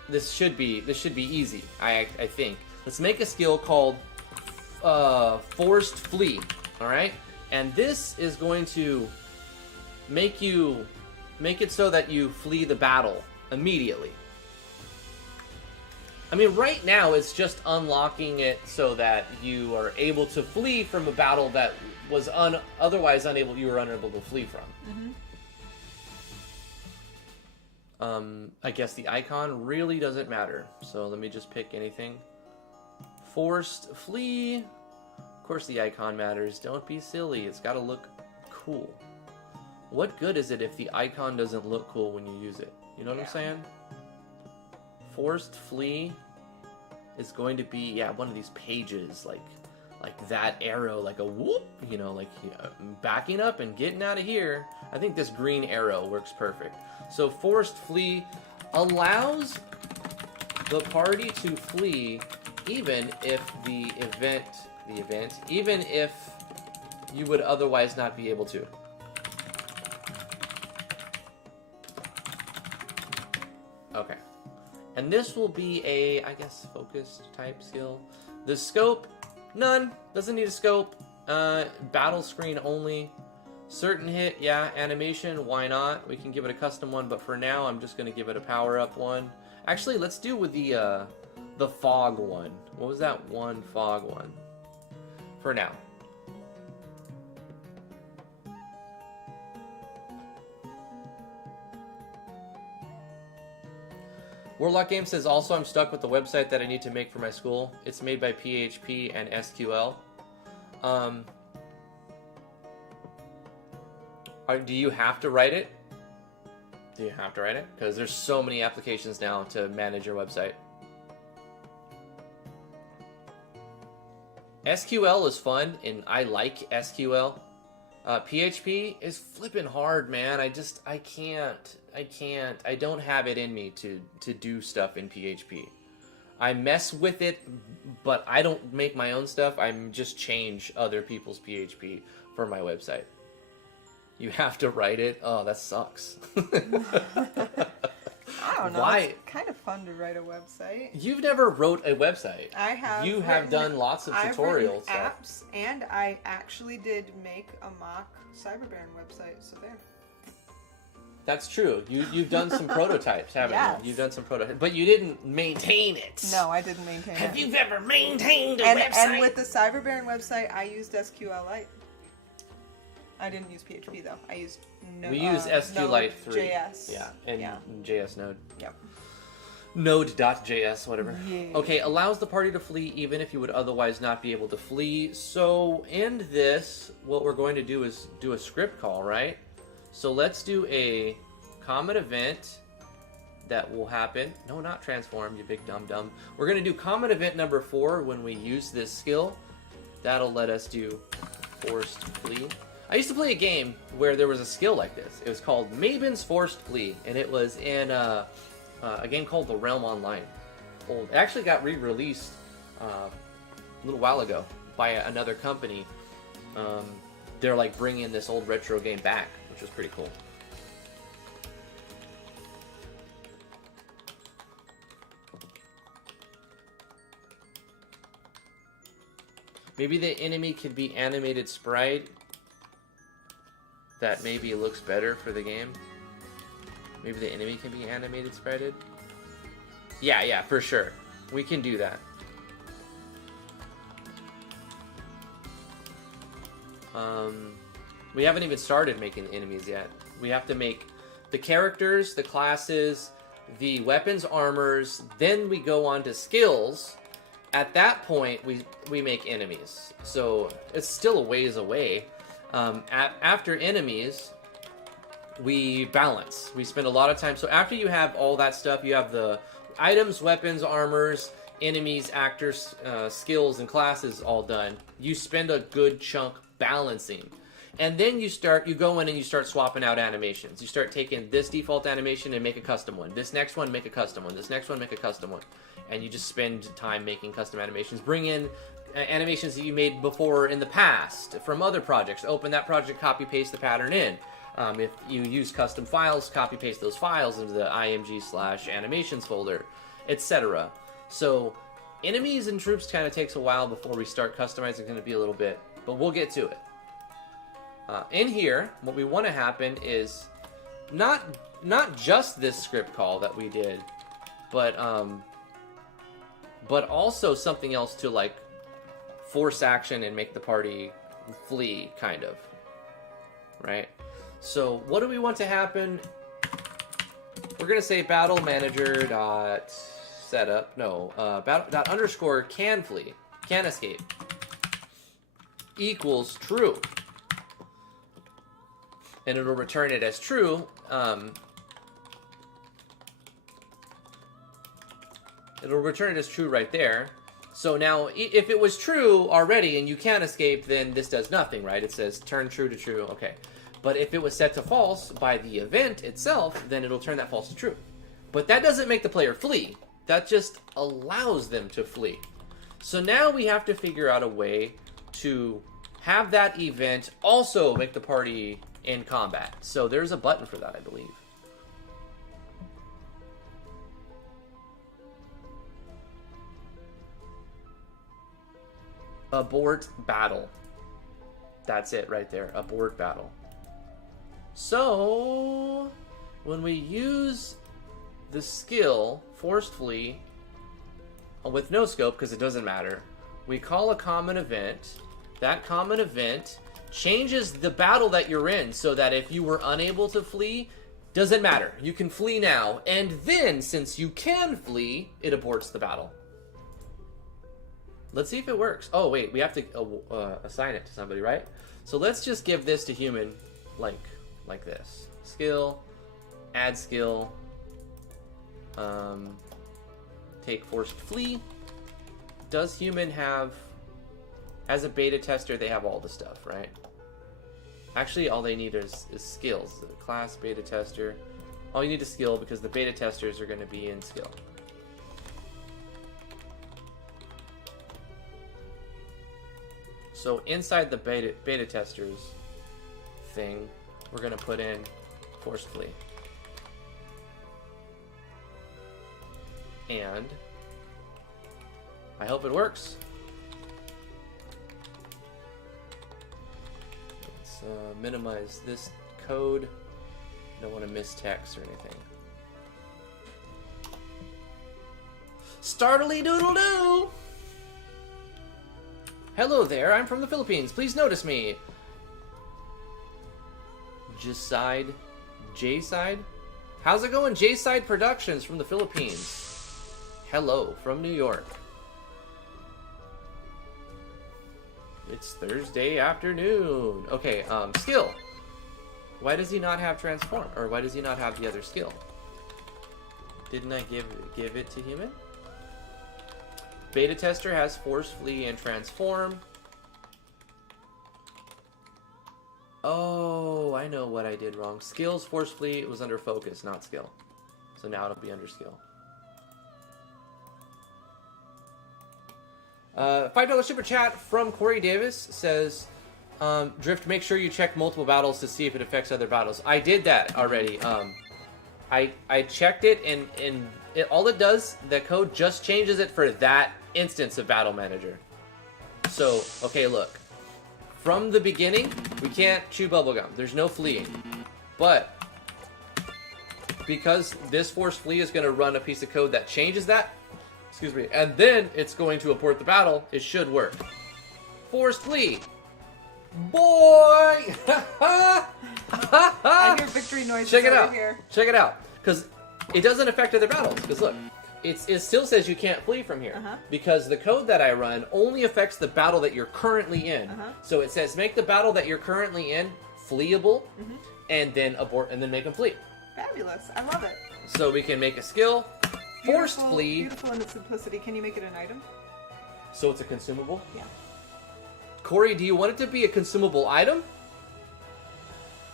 this should be easy. I think. Let's make a skill called forced flee. All right, and this is going to make it so that you flee the battle immediately. I mean, right now it's just unlocking it so that you are able to flee from a battle that was otherwise unable. You were unable to flee from. I guess the icon really doesn't matter. So let me just pick anything. Forced flee. Of course, the icon matters. Don't be silly. It's got to look cool. What good is it if the icon doesn't look cool when you use it? You know what I'm saying? Forced flee is going to be one of these pages like that arrow, like a whoop, like backing up and getting out of here. I think this green arrow works perfect. So forced flee allows the party to flee even if even if you would otherwise not be able to. Okay. And this will be a, I guess, focused type skill. The scope, none. Doesn't need a scope. Battle screen only. Certain hit, yeah. Animation, why not? We can give it a custom one, but for now, I'm just going to give it a power-up one. Actually, let's do with the fog one. What was that one fog one? For now. Warlock Game says, also, I'm stuck with the website that I need to make for my school. It's made by PHP and SQL. Do you have to write it? Do you have to write it? Because there's so many applications now to manage your website. SQL is fun, and I like SQL. PHP is flipping hard, man. I can't. I don't have it in me to do stuff in PHP. I mess with it, but I don't make my own stuff. I just change other people's PHP for my website. You have to write it? Oh, that sucks. I don't know. Why? It's kind of fun to write a website. You've never wrote a website. I have. You have done lots of tutorials. Apps, and I actually did make a mock Cyberbaron website. So there. That's true. You've done some prototypes, haven't Yes. you? You've done some prototypes, but you didn't maintain it. No, I didn't maintain it. Have you ever maintained a website? And with the Cyberbaron website, I used SQLite. I didn't use PHP though. I used We use SQLite 3. JS. Yeah, and JS Node. Yep. Node.js, whatever. Yeah. Okay, allows the party to flee even if you would otherwise not be able to flee. So in this, what we're going to do is do a script call, right? So let's do a common event that will happen. No, not transform, you big dum-dum. We're going to do common event number 4 when we use this skill. That'll let us do forced flee. I used to play a game where there was a skill like this. It was called Mabin's Forced Flee, and it was in a game called The Realm Online. It actually got re-released a little while ago by another company. They're like bringing this old retro game back, which was pretty cool. Maybe the enemy could be animated sprite. That maybe looks better for the game. Maybe the enemy can be animated sprited. Yeah, for sure. We can do that. We haven't even started making the enemies yet. We have to make the characters, the classes, the weapons, armors, then we go on to skills. At that point, we make enemies. So it's still a ways away. After enemies, we balance. We spend a lot of time. So after you have all that stuff, you have the items, weapons, armors, enemies, actors, skills, and classes all done. You spend a good chunk balancing. And then you go in and you start swapping out animations. You start taking this default animation and make a custom one. This next one, make a custom one. This next one, make a custom one. And you just spend time making custom animations. Bring in animations that you made before in the past from other projects. Open that project, copy, paste the pattern in. If you use custom files, copy, paste those files into the img/animations folder, etc. So enemies and troops kind of takes a while before we start customizing. It's going to be a little bit, but we'll get to it. In here, what we want to happen is not just this script call that we did, but also something else to like force action and make the party flee, kind of, right? So what do we want to happen? We're gonna say battle manager dot setup. No, battle dot underscore can flee, can escape equals true. And it'll return it as true. It'll return it as true right there. So now, if it was true already and you can't escape, then this does nothing, right? It says turn true to true, okay. But if it was set to false by the event itself, then it'll turn that false to true. But that doesn't make the player flee. That just allows them to flee. So now we have to figure out a way to have that event also make the party in combat. So there's a button for that, I believe. Abort battle. That's it right there. Abort battle. So when we use the skill forced flee with no scope, because it doesn't matter, we call a common event. That common event changes the battle that you're in so that if you were unable to flee, doesn't matter. You can flee now. And then, since you can flee, it aborts the battle. Let's see if it works. Oh, wait, we have to assign it to somebody, right? So let's just give this to human like this. Skill, add skill, take forced flee. Does human have... As a beta tester, they have all the stuff, right? Actually, all they need is skills. The class beta tester. All you need is skill because the beta testers are going to be in skill. So inside the beta testers thing, we're going to put in forced flee. And I hope it works. Minimize this code. Don't want to miss text or anything. Startly doodle doo! Hello there, I'm from the Philippines. Please notice me. J-Side? How's it going? J-Side Productions from the Philippines. Hello, from New York. It's Thursday afternoon. Okay, skill. Why does he not have transform? Or why does he not have the other skill? Didn't I give it to human? Beta tester has force, flee, and transform. Oh, I know what I did wrong. Skills, force, flee, it was under focus, not skill. So now it'll be under skill. $5 super chat from Corey Davis says, Drift, make sure you check multiple battles to see if it affects other battles. I did that already. I checked it, and all it does, the code just changes it for that instance of Battle Manager. So, okay, look. From the beginning, we can't chew bubblegum. There's no fleeing. But because this forced flee is going to run a piece of code that changes that, excuse me, and then it's going to abort the battle, it should work. Forced flee. Boy! I hear victory noises Check it over out. here. Check it out. Because it doesn't affect other battles. Because look, it still says you can't flee from here. Because the code that I run only affects the battle that you're currently in. So it says make the battle that you're currently in fleeable, and then abort, and then make them flee. Fabulous. I love it. So we can make a skill, forced flee. Beautiful in its simplicity. Can you make it an item? So it's a consumable? Yeah. Corey, do you want it to be a consumable item?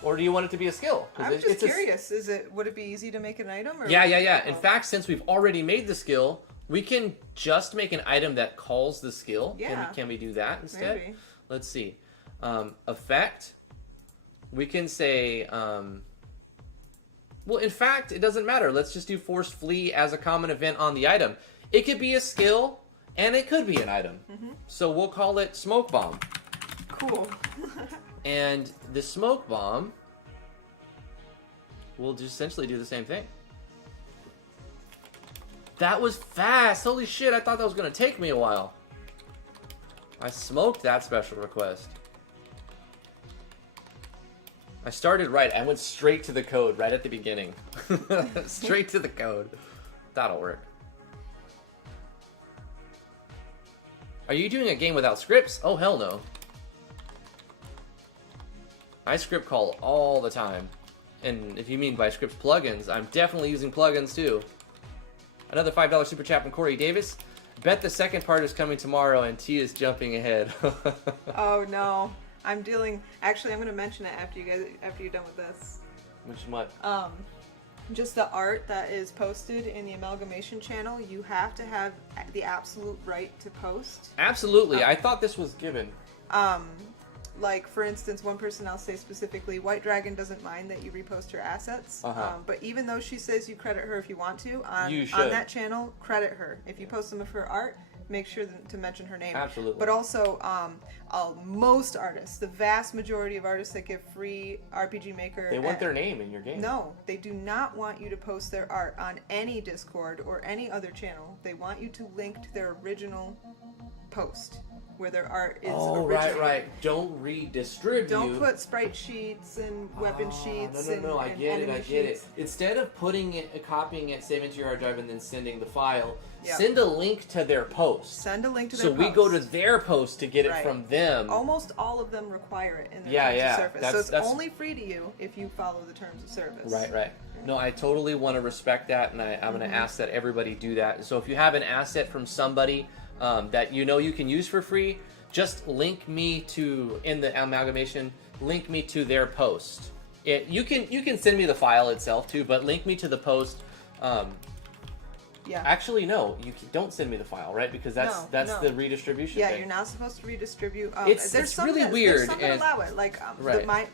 Or do you want it to be a skill? I'm just curious. Would it be easy to make an item? Or Yeah. In fact, since we've already made the skill, we can just make an item that calls the skill. Yeah. Can we do that instead? Maybe. Let's see. Effect. We can say... well, in fact, it doesn't matter. Let's just do forced flee as a common event on the item. It could be a skill, and it could be an item. So we'll call it smoke bomb. Cool. And the smoke bomb will just essentially do the same thing. That was fast. Holy shit, I thought that was going to take me a while. I smoked that special request. I started right. I went straight to the code right at the beginning. Straight to the code. That'll work. Are you doing a game without scripts? Oh, hell no. I script call all the time. And if you mean by scripts plugins, I'm definitely using plugins too. Another $5 super chat from Corey Davis. Bet the second part is coming tomorrow and T is jumping ahead. Oh no. Actually, I'm going to mention it after you're done with this. Mention what? Just the art that is posted in the Amalgamation channel, you have to have the absolute right to post. Absolutely. I thought this was given. Like, for instance, one person I'll say specifically, White Dragon doesn't mind that you repost her assets. But even though she says you credit her if you want to, on that channel, credit her. If you post some of her art, make sure to mention her name. Absolutely. But also, most artists, the vast majority of artists that give free RPG Maker... They want their name in your game. No, they do not want you to post their art on any Discord or any other channel. They want you to link to their original post, where their art is original. Right. Don't redistribute. Don't put sprite sheets and weapon sheets. No. I get it. Instead of copying it, saving it to your hard drive, and then sending the file, send a link to their post. Send a link to their post. So we go to their post to get it from them. Almost all of them require it in their terms of service. So it's only free to you if you follow the terms of service. Right. No, I totally want to respect that, and I'm going to ask that everybody do that. So if you have an asset from somebody that you know you can use for free, just link me to, in the amalgamation, link me to their post. You can send me the file itself too, but link me to the post. Actually, no, don't send me the file, right? Because that's the redistribution thing. You're not supposed to redistribute. It's really weird. There's some that allow it, like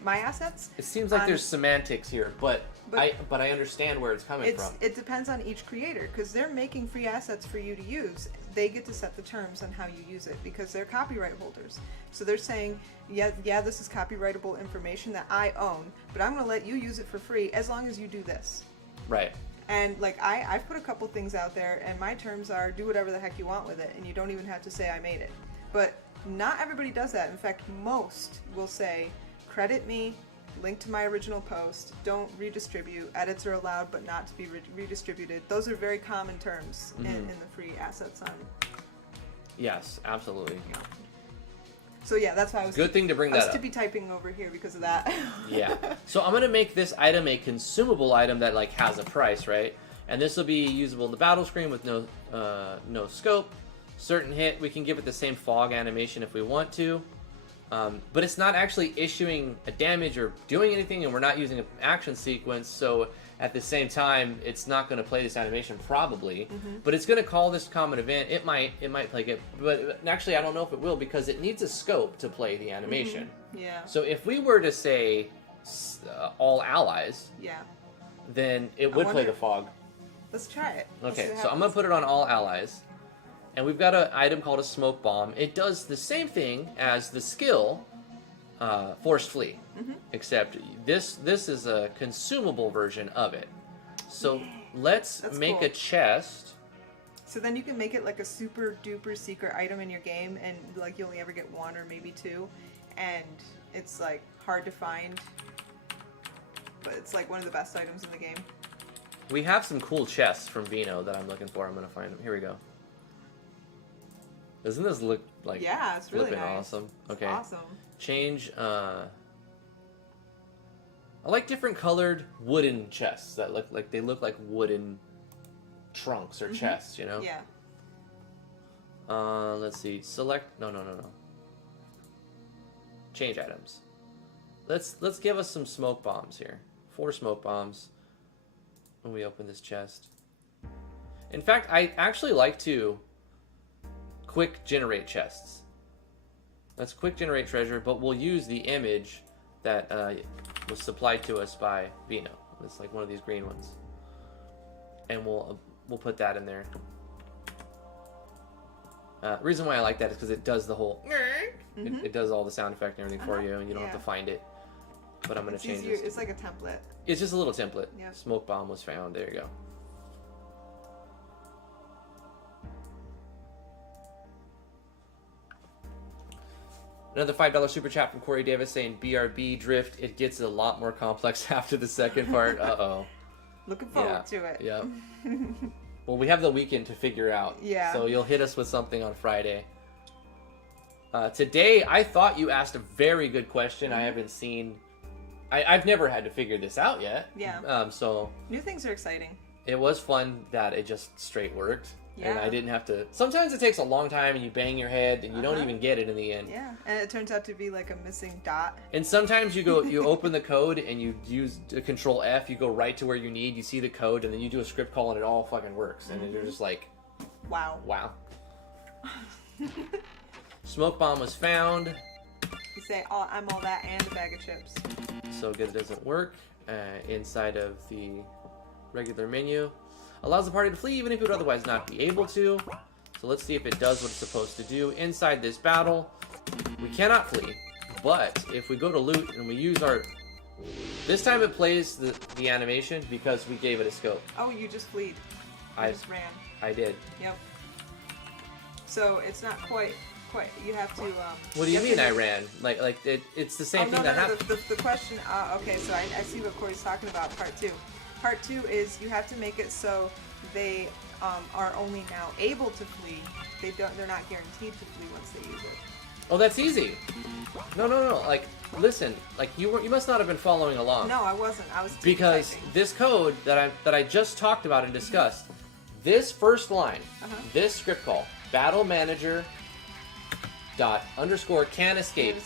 my assets. It seems like there's semantics here, but I understand where it's coming from. It depends on each creator, because they're making free assets for you to use. They get to set the terms on how you use it because they're copyright holders. So they're saying, this is copyrightable information that I own, but I'm going to let you use it for free as long as you do this. Right. And like I've put a couple things out there, and my terms are do whatever the heck you want with it, and you don't even have to say I made it. But not everybody does that. In fact, most will say credit me, link to my original post, don't redistribute, edits are allowed but not to be redistributed. Those are very common terms in the free assets on. Yes, absolutely. So that's why I was good thing to bring that up. To be typing over here because of that. So I'm gonna make this item a consumable item that like has a price, right? And this will be usable in the battle screen with no scope. Certain hit, we can give it the same fog animation if we want to. But it's not actually issuing a damage or doing anything, and we're not using an action sequence, so at the same time, it's not going to play this animation probably, but it's going to call this common event. It might play it, but actually I don't know if it will because it needs a scope to play the animation. So if we were to say all allies, then it would play the fog. Let's try it. Okay, so I'm going to put it on all allies. And we've got an item called a smoke bomb. It does the same thing as the skill forced flee, except this is a consumable version of it. So let's make a chest. So then you can make it like a super duper secret item in your game, and like you only ever get one or maybe two, and it's like hard to find, but it's like one of the best items in the game. We have some cool chests from Vino that I'm looking for. I'm gonna find them. Here we go. Doesn't this look like it's really nice. Awesome? Okay. It's awesome. Change. I like different colored wooden chests that look like wooden trunks or chests. You know. Yeah. Let's see. Select. No. Change items. Let's give us some smoke bombs here. 4 smoke bombs. When we open this chest. In fact, I actually like to quick generate chests. Let's quick generate treasure, but we'll use the image that was supplied to us by Vino. It's like one of these green ones, and we'll put that in there. Reason why I like that is because it does the whole. It does all the sound effect and everything for you, and you don't have to find it. But I'm going to change it. It's like a template. It's just a little template. Yep. Smoke bomb was found. There you go. Another $5 super chat from Corey Davis saying, BRB drift, it gets a lot more complex after the second part. Uh-oh. Looking forward to it. Yep. Well, we have the weekend to figure out. Yeah. So you'll hit us with something on Friday. Today, I thought you asked a very good question. I haven't seen... I've never had to figure this out yet. Yeah. So new things are exciting. It was fun that it just straight worked. Yeah. And I didn't have to... Sometimes it takes a long time and you bang your head and you don't even get it in the end. Yeah. And it turns out to be like a missing dot. And sometimes you open the code and you use Control F, you go right to where you need, you see the code, and then you do a script call and it all fucking works. And you're just like... Wow. Smoke bomb was found. You say, I'm all that and a bag of chips. So good it doesn't work inside of the regular menu. Allows the party to flee even if it would otherwise not be able to. So let's see if it does what it's supposed to do. Inside this battle, we cannot flee. But if we go to loot and we use our... This time it plays the animation because we gave it a scope. Oh, you just fleed. You just ran. I did. Yep. So it's not quite... You have to. What do you mean I ran? It's the same thing that happened. The question. Okay, so I see what Corey's talking about. Part 2. Part 2 is you have to make it so they are only now able to flee. They're not guaranteed to flee once they use it. Oh, that's easy. No. Like, listen. Like you must not have been following along. No, I wasn't. I was because typing. This code that I just talked about and discussed. This first line. This script call. Battle manager. _can escape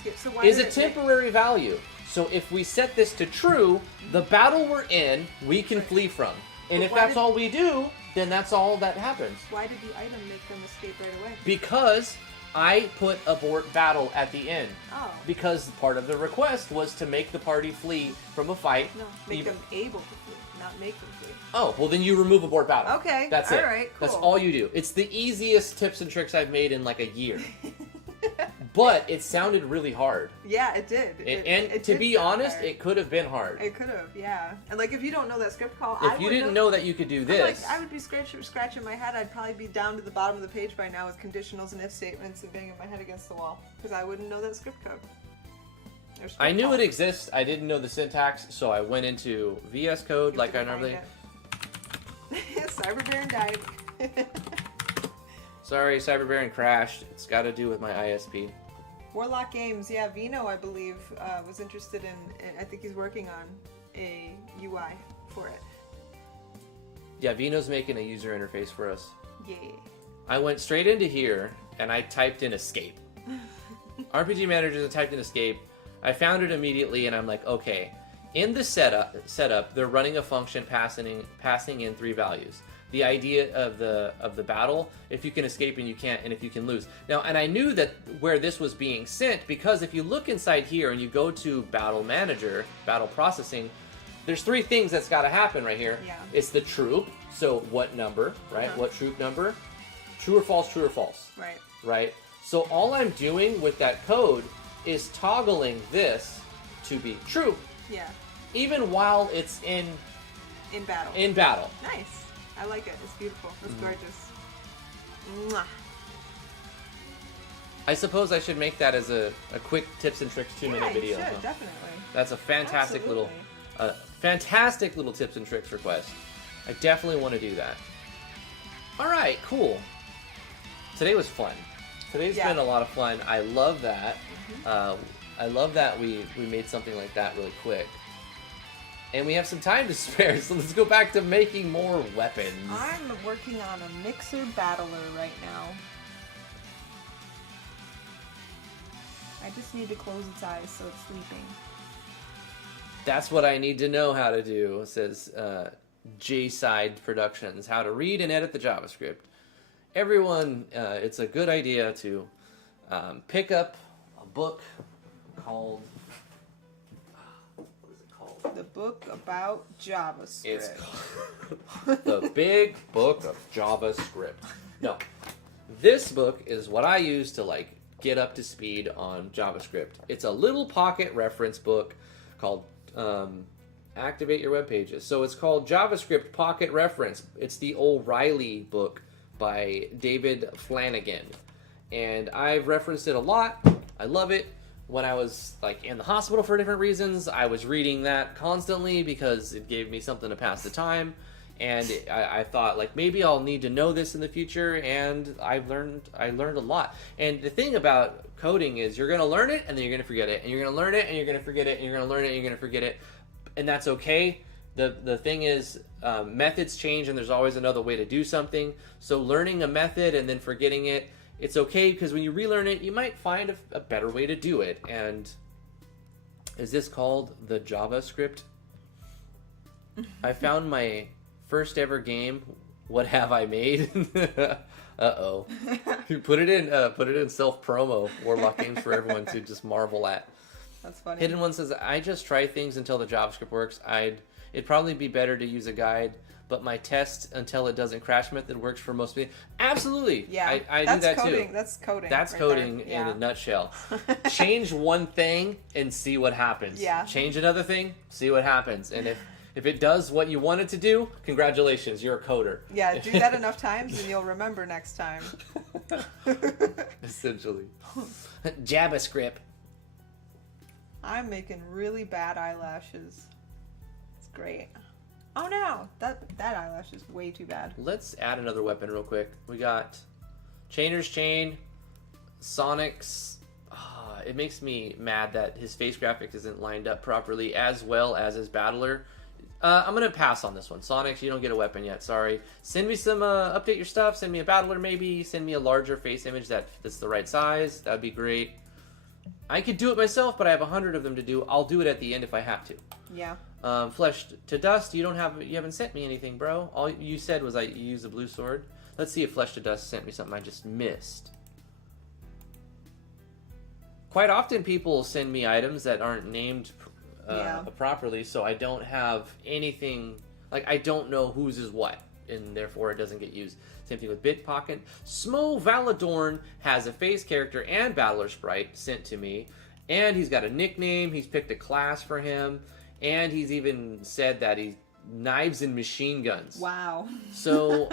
is a temporary value. So if we set this to true, the battle we're in, we can flee from. And if that's all we do, then that's all that happens. Why did the item make them escape right away? Because I put abort battle at the end. Oh. Because part of the request was to make the party flee from a fight. No, make them able to flee, not make them flee. Oh, well then you remove abort battle. Okay, that's it. All right, cool. That's all you do. It's the easiest tips and tricks I've made in like a year. But it sounded really hard. Yeah, it did. And to be honest, it could have been hard. It could have, yeah. And like if you don't know that script call, if you didn't know that you could do this, I would be scratching my head. I'd probably be down to the bottom of the page by now with conditionals and if statements and banging my head against the wall because I wouldn't know that script code. I knew it exists. I didn't know the syntax, so I went into VS Code like I normally. Cyber Baron died. Sorry, Cyber Baron crashed. It's got to do with my ISP. Warlock Games, yeah, Vino, I believe, was interested in, I think he's working on a UI for it. Yeah, Vino's making a user interface for us. Yeah. I went straight into here, and I typed in escape. RPG Manager, I typed in escape. I found it immediately, and I'm like, okay. In the setup, they're running a function passing in 3 values. The idea of the battle, if you can escape and you can't, and if you can lose. Now, and I knew that where this was being sent, because if you look inside here and you go to Battle Manager, Battle Processing, there's 3 things that's got to happen right here. Yeah. It's the troop, so what number, right? What troop number? True or false, true or false. Right. Right? So all I'm doing with that code is toggling this to be true. Yeah. Even while it's in In battle. In battle. Nice. I like it. It's beautiful. It's gorgeous. Mwah. I suppose I should make that as a quick tips and tricks 2-minute video. Yeah, you should, huh? definitely. That's a fantastic little tips and tricks request. I definitely want to do that. All right, cool. Today was fun. Today's been a lot of fun. I love that. I love that we made something like that really quick. And we have some time to spare, so let's go back to making more weapons. I'm working on a mixer battler right now. I just need to close its eyes so it's sleeping. That's what I need to know how to do, says J-Side Productions. How to read and edit the JavaScript. Everyone, it's a good idea to pick up a book called... What is it called? The book about JavaScript. It's called The Big Book of JavaScript. No. This book is what I use to, like, get up to speed on JavaScript. It's a little pocket reference book called Activate Your Web Pages. So it's called JavaScript Pocket Reference. It's the O'Reilly book by David Flanagan. And I've referenced it a lot. I love it. When I was like in the hospital for different reasons, I was reading that constantly because it gave me something to pass the time. And I thought, like, maybe I'll need to know this in the future, and I learned a lot. And the thing about coding is you're going to learn it, and then you're going to forget it. And you're going to learn it, and you're going to forget it, and you're going to learn it, and you're going to forget it. And that's okay. The thing is, methods change, and there's always another way to do something. So learning a method and then forgetting it, it's okay, because when you relearn it, you might find a better way to do it. And is this called the JavaScript? I found my... first ever game. What have I made? Uh-oh. Put it in self promo. Warlock Games for everyone to just marvel at. That's funny. Hidden One says, I just try things until the JavaScript works. It'd probably be better to use a guide, but my test until it doesn't crash method works for most people. Absolutely. Yeah. I do that coding. too. That's coding. That's right coding there. in a nutshell. Change one thing and see what happens. Yeah. Change another thing, see what happens. And if it does what you want it to do, congratulations, you're a coder. Yeah, do that enough times and you'll remember next time. Essentially. JavaScript. I'm making really bad eyelashes. It's great. Oh no, that eyelash is way too bad. Let's add another weapon real quick. We got Chainer's Chain, Sonic's... it makes me mad that his face graphic isn't lined up properly, as well as his battler. I'm going to pass on this one. Sonic, you don't get a weapon yet. Sorry. Send me some, update your stuff. Send me a battler maybe. Send me a larger face image that's the right size. That'd be great. I could do it myself, but I have 100 of them to do. I'll do it at the end if I have to. Yeah. Flesh to Dust, you haven't sent me anything, bro. All you said was you use a blue sword. Let's see if Flesh to Dust sent me something I just missed. Quite often people send me items that aren't named properly, so I don't have anything, like I don't know whose is what, and therefore it doesn't get used. Same thing with Bitpocket. Smo Valadorn has a face character and battler sprite sent to me, and he's got a nickname, he's picked a class for him, and he's even said that he knives and machine guns. Wow. So,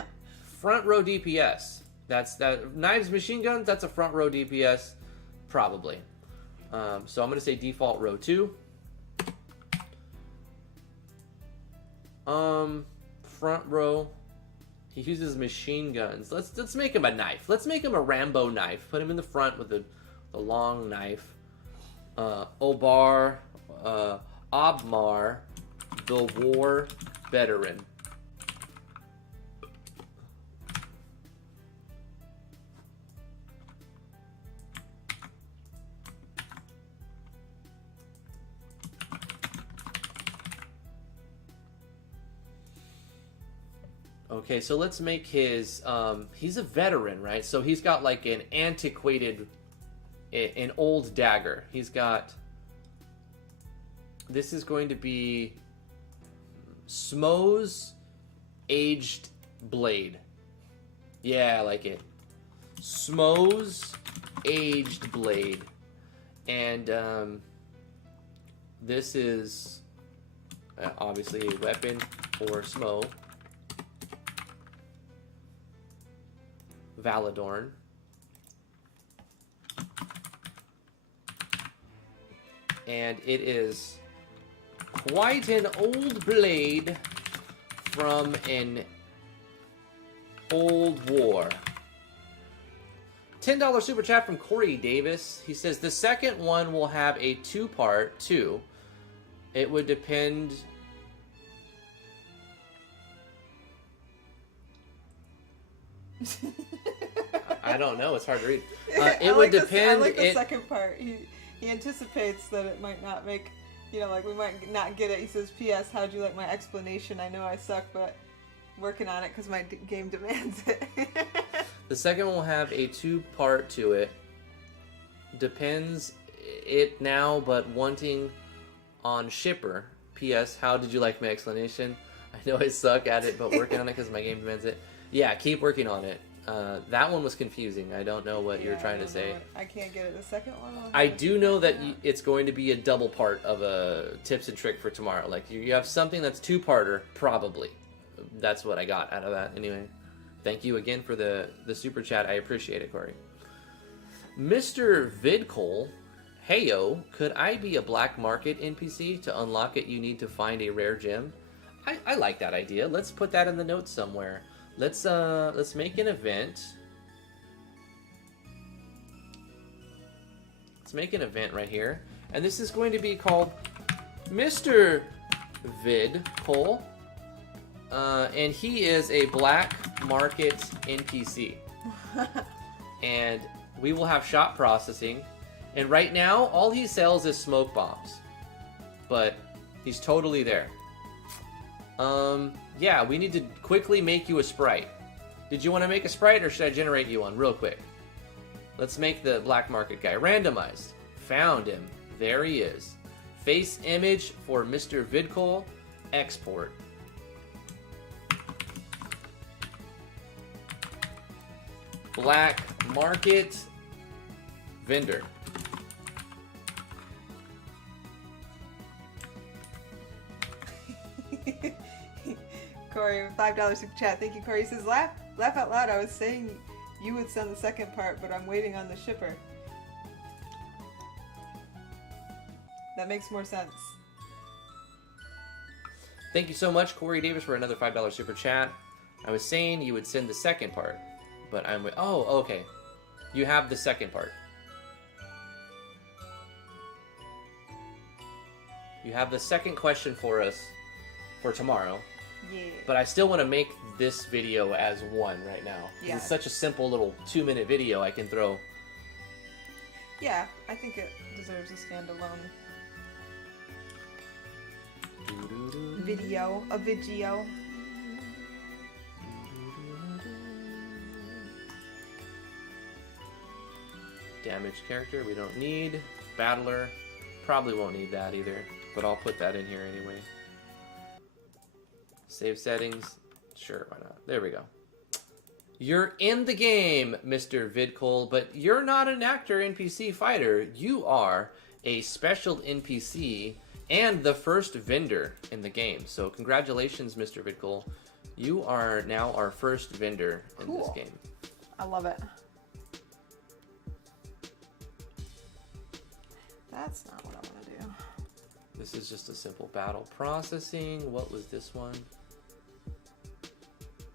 front row DPS. That knives, machine guns, that's a front row DPS, probably. So I'm going to say default row 2. Front row. He uses machine guns. Let's make him a knife. Let's make him a Rambo knife. Put him in the front with the long knife. Obar, Obmar, the war veteran. Okay, so let's make his, he's a veteran, right? So he's got like an antiquated, an old dagger. He's got, this is going to be Smo's aged blade. Yeah, I like it. Smo's aged blade. And this is obviously a weapon. or Smo, Valadorn, and it is quite an old blade from an old war. $10 super chat from Corey Davis. He says the second one will have a two-part too. It would depend. I don't know. It's hard to read. It would depend. I like the second part. He anticipates that it might not make, like we might not get it. He says, P.S. How'd you like my explanation? I know I suck, but working on it because my game demands it. The second one will have a two-part to it. Depends it now, but wanting on shipper. P.S. How did you like my explanation? I know I suck at it, but working on it because my game demands it. Yeah, keep working on it. That one was confusing. I don't know what you're trying to say. I can't get it. The second one? I do know that it's going to be a double part of a tips and trick for tomorrow. Like, you have something that's two-parter, probably. That's what I got out of that. Anyway, thank you again for the super chat. I appreciate it, Corey. Mr. Vidcole, heyo, could I be a black market NPC? To unlock it, you need to find a rare gem. I like that idea. Let's put that in the notes somewhere. Let's make an event. Let's make an event right here. And this is going to be called Mr. Vidcole. And he is a black market NPC. And we will have shop processing. And right now, all he sells is smoke bombs. But he's totally there. Yeah, we need to quickly make you a sprite. Did you want to make a sprite, or should I generate you one real quick? Let's make the black market guy. Randomized. Found him. There he is. Face image for Mr. Vidcole. Export. Black market vendor. Corey, $5 super chat. Thank you, Corey. He says, laugh out loud. I was saying you would send the second part, but I'm waiting on the shipper. That makes more sense. Thank you so much, Corey Davis, for another $5 super chat. I was saying you would send the second part, but I'm... Oh, okay. You have the second part. You have the second question for us for tomorrow. Yeah. But I still want to make this video as one right now. Yeah. It's such a simple little 2-minute video I can throw. Yeah, I think it deserves a standalone video. A video. Damaged character we don't need. Battler, probably won't need that either. But I'll put that in here anyway. Save settings. Sure, why not? There we go. You're in the game, Mr. Vidcole, but you're not an actor NPC fighter. You are a special NPC and the first vendor in the game. So congratulations, Mr. Vidcole. You are now our first vendor in this game. I love it. That's not what I want to do. This is just a simple battle processing. What was this one?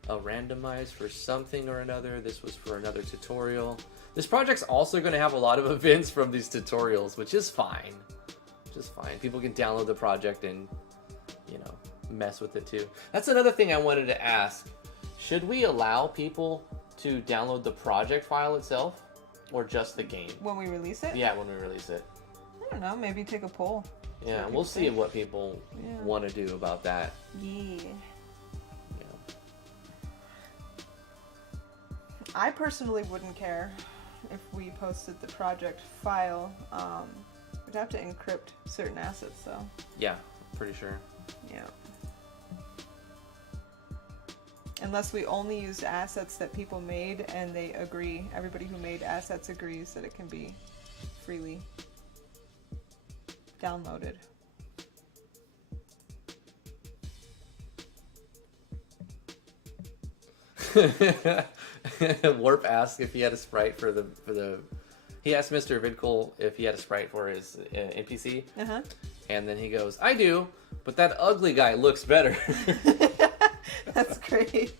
A randomized for something or another. This was for another tutorial. This project's also going to have a lot of events from these tutorials, which is fine. Just fine. People can download the project and, mess with it too. That's another thing I wanted to ask. Should we allow people to download the project file itself or just the game? When we release it? Yeah, when we release it. I don't know. Maybe take a poll. Yeah, we'll see what people want to do about that. Yeah. I personally wouldn't care if we posted the project file. We'd have to encrypt certain assets, though. Yeah, pretty sure. Yeah. Unless we only use assets that people made and they agree. Everybody who made assets agrees that it can be freely downloaded. Warp asked if he had a sprite for the. He asked Mr. Vidcol if he had a sprite for his NPC. Uh-huh. And then he goes, I do, but that ugly guy looks better. That's great.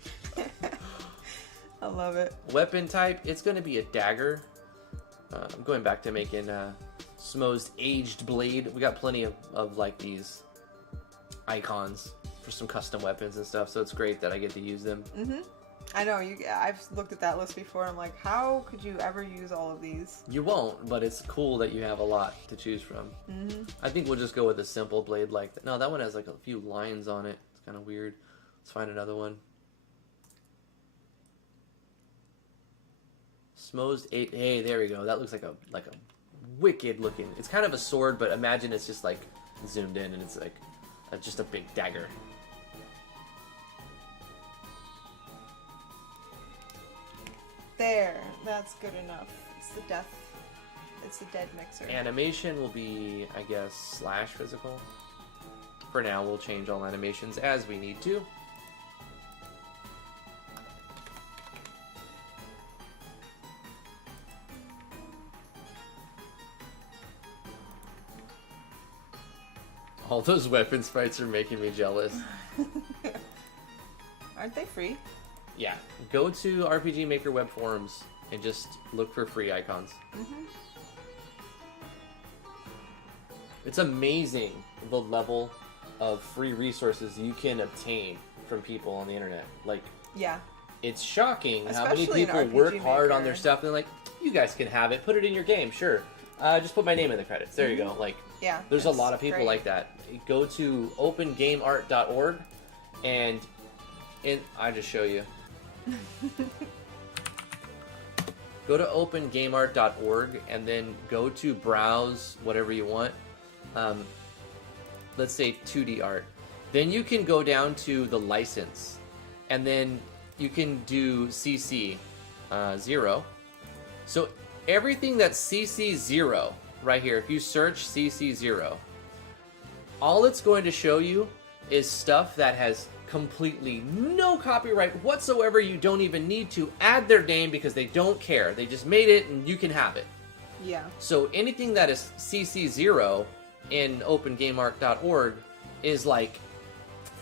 I love it. Weapon type, it's going to be a dagger. I'm going back to making Smo's aged blade. We got plenty of like these icons for some custom weapons and stuff, so it's great that I get to use them. Mm-hmm. I know, I've looked at that list before. I'm like, how could you ever use all of these? You won't, but it's cool that you have a lot to choose from. Mm-hmm. I think we'll just go with a simple blade like that. No, that one has like a few lines on it. It's kind of weird. Let's find another one. Smo's 8. Hey, there we go. That looks like a wicked looking. It's kind of a sword, but imagine it's just like zoomed in and it's like just a big dagger. There, that's good enough. It's the dead mixer. Animation will be, I guess, / physical. For now, we'll change all animations as we need to. All those weapon sprites are making me jealous. Aren't they free? Yeah, go to RPG Maker web forums and just look for free icons. Mm-hmm. It's amazing the level of free resources you can obtain from people on the internet. Like, yeah, it's shocking especially how many people in RPG work hard on Maker. their stuff. And they're like, you guys can have it. Put it in your game, sure. Just put my name in the credits. There you go. Like, yeah, there's a lot of people great. like that. Go to opengameart.org and I just show you. Go to opengameart.org and then go to browse whatever you want. Let's say 2D art. Then you can go down to the license and then you can do CC 0. So everything that's CC 0 right here, if you search CC 0, all it's going to show you is stuff that has completely no copyright whatsoever. You don't even need to add their name because they don't care. They just made it and you can have it. Yeah. So anything that is CC 0 in opengameart.org is like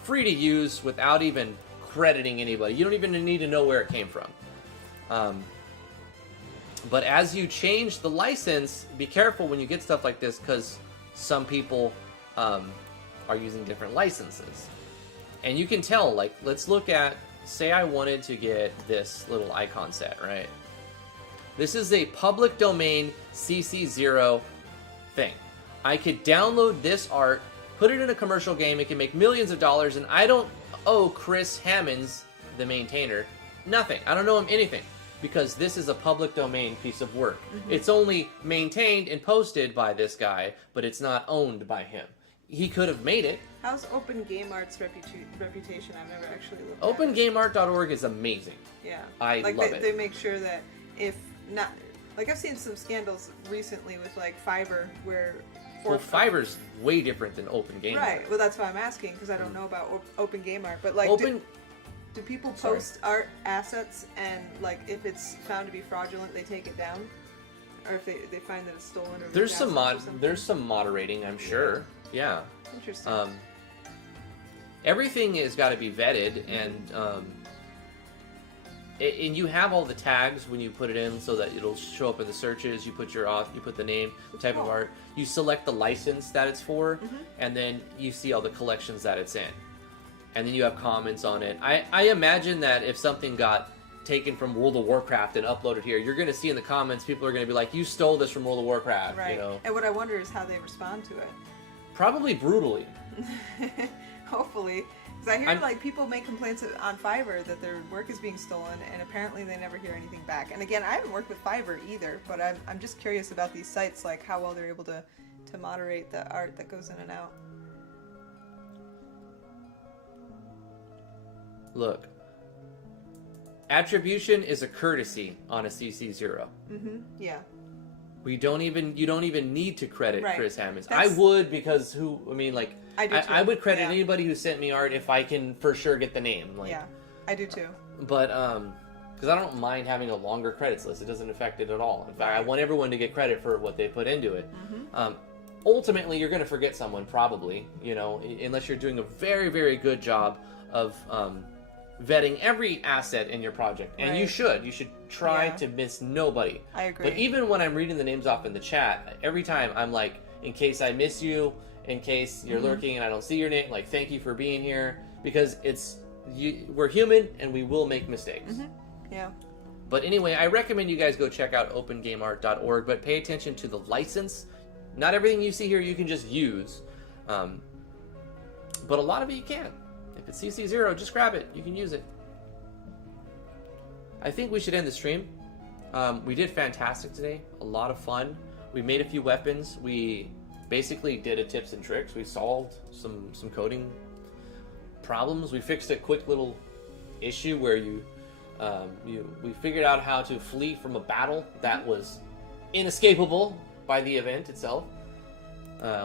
free to use without even crediting anybody. You don't even need to know where it came from. But as you change the license, be careful when you get stuff like this because some people are using different licenses. And you can tell, like, let's look at, say I wanted to get this little icon set, right? This is a public domain CC0 thing. I could download this art, put it in a commercial game, it can make millions of dollars, and I don't owe Chris Hammonds, the maintainer, nothing. I don't owe him anything, because this is a public domain piece of work. Mm-hmm. It's only maintained and posted by this guy, but it's not owned by him. He could have made it. How's Open Game Art's reputation? I've never actually looked at it. OpenGameArt.org is amazing. Yeah. I love it. They make sure that if not... Like, I've seen some scandals recently with, like, Fiverr, where... Well, Fiverr's way different than Open Game Art. Right. Well, that's why I'm asking, because I don't know about Open Game Art. But, like, do people post art assets and, like, if it's found to be fraudulent, they take it down? Or if they find that it's stolen or... There's some moderating, I'm sure. Yeah. Interesting. Everything has got to be vetted, and you have all the tags when you put it in, so that it'll show up in the searches. You put you put the name, type of art. You select the license that it's for, and then you see all the collections that it's in, and then you have comments on it. I imagine that if something got taken from World of Warcraft and uploaded here, you're going to see in the comments people are going to be like, "You stole this from World of Warcraft." Right. You know? And what I wonder is how they respond to it. Probably brutally. Hopefully. Because I hear like people make complaints on Fiverr that their work is being stolen, and apparently they never hear anything back. And again, I haven't worked with Fiverr either, but I'm just curious about these sites, like how well they're able to moderate the art that goes in and out. Look. Attribution is a courtesy on a CC0. Yeah. You don't even need to credit Chris Hammonds. I That's... would, because I would credit yeah. anybody who sent me art if I can for sure get the name. Like, yeah, I do too. But because I don't mind having a longer credits list, it doesn't affect it at all. In fact, I want everyone to get credit for what they put into it. Ultimately, you're going to forget someone probably, you know, unless you're doing a very, very good job of vetting every asset in your project. And you should try to miss nobody. I agree. But even when I'm reading the names off in the chat, every time I'm like, in case I miss you, in case you're lurking and I don't see your name, like, thank you for being here, because we're human and we will make mistakes. Yeah. But anyway, I recommend you guys go check out opengameart.org, but pay attention to the license. Not everything you see here you can just use, but a lot of it you can. If it's CC0, just grab it. You can use it. I think we should end the stream. We did fantastic today. A lot of fun. We made a few weapons. We basically did a tips and tricks. We solved some coding problems. We fixed a quick little issue where we figured out how to flee from a battle that was inescapable by the event itself.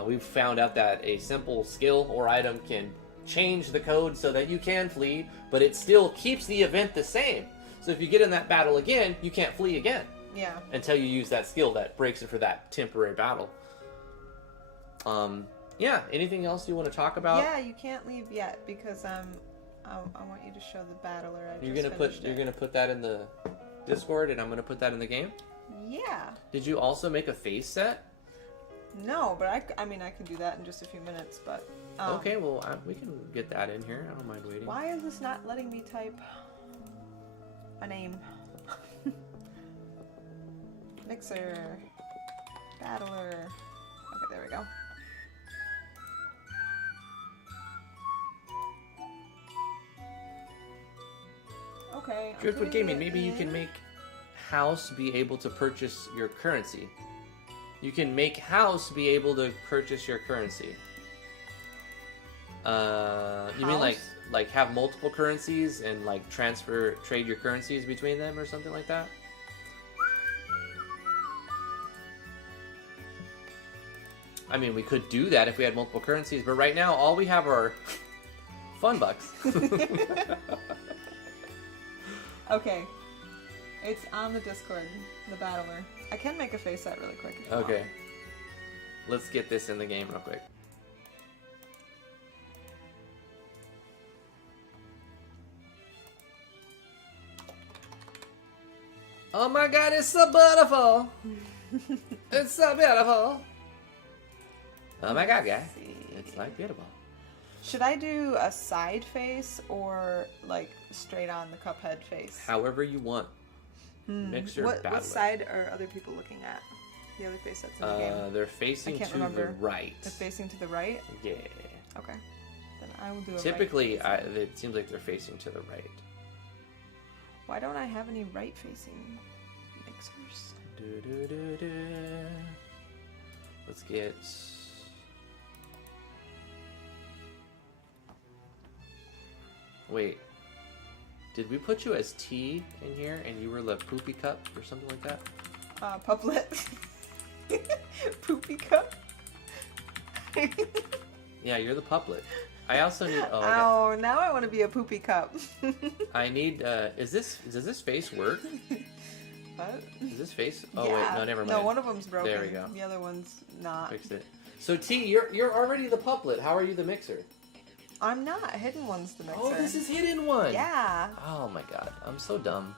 We've found out that a simple skill or item can change the code so that you can flee, but it still keeps the event the same. So if you get in that battle again, you can't flee again. Yeah. Until you use that skill that breaks it for that temporary battle. Yeah. Anything else you want to talk about? Yeah, you can't leave yet because I want you to show the battler. You're gonna put that in the Discord, and I'm gonna put that in the game. Yeah. Did you also make a face set? No, but I mean I can do that in just a few minutes. But okay, well we can get that in here. I don't mind waiting. Why is this not letting me type my name? Mixer, battler. Okay, there we go. Okay. Driftwood Gaming. Maybe you can make house be able to purchase your currency. You can make house be able to purchase your currency. You mean like have multiple currencies and like trade your currencies between them or something like that? I mean, we could do that if we had multiple currencies, but right now all we have are fun bucks. Okay. It's on the Discord, the battler. I can make a face set really quick if you want. Let's get this in the game real quick. Oh my god, it's so beautiful! It's so beautiful! Oh my god, guys. It's like beautiful. Should I do a side face or like straight on the Cuphead face? However you want. Mixer battler. What side are other people looking at? The other face that's in the game? They're facing to the right. They're facing to the right? Yeah. Okay. Then I will do a Typically, right it seems like they're facing to the right. Why don't I have any right-facing mixers? Let's get... Wait. Did we put you as T in here and you were the poopy cup or something like that? Puplet. Poopy cup? Yeah, you're the puplet. I also need... Oh, now I want to be a poopy cup. I need... does this face work? What? Is this face? Oh, yeah. wait. No, never mind. No, one of them's broken. There we go. The other one's not. Fixed it. So, T, you're already the puplet. How are you the mixer? I'm not. Hidden One's the mixer. Oh, this is Hidden One. Yeah. Oh, my God. I'm so dumb.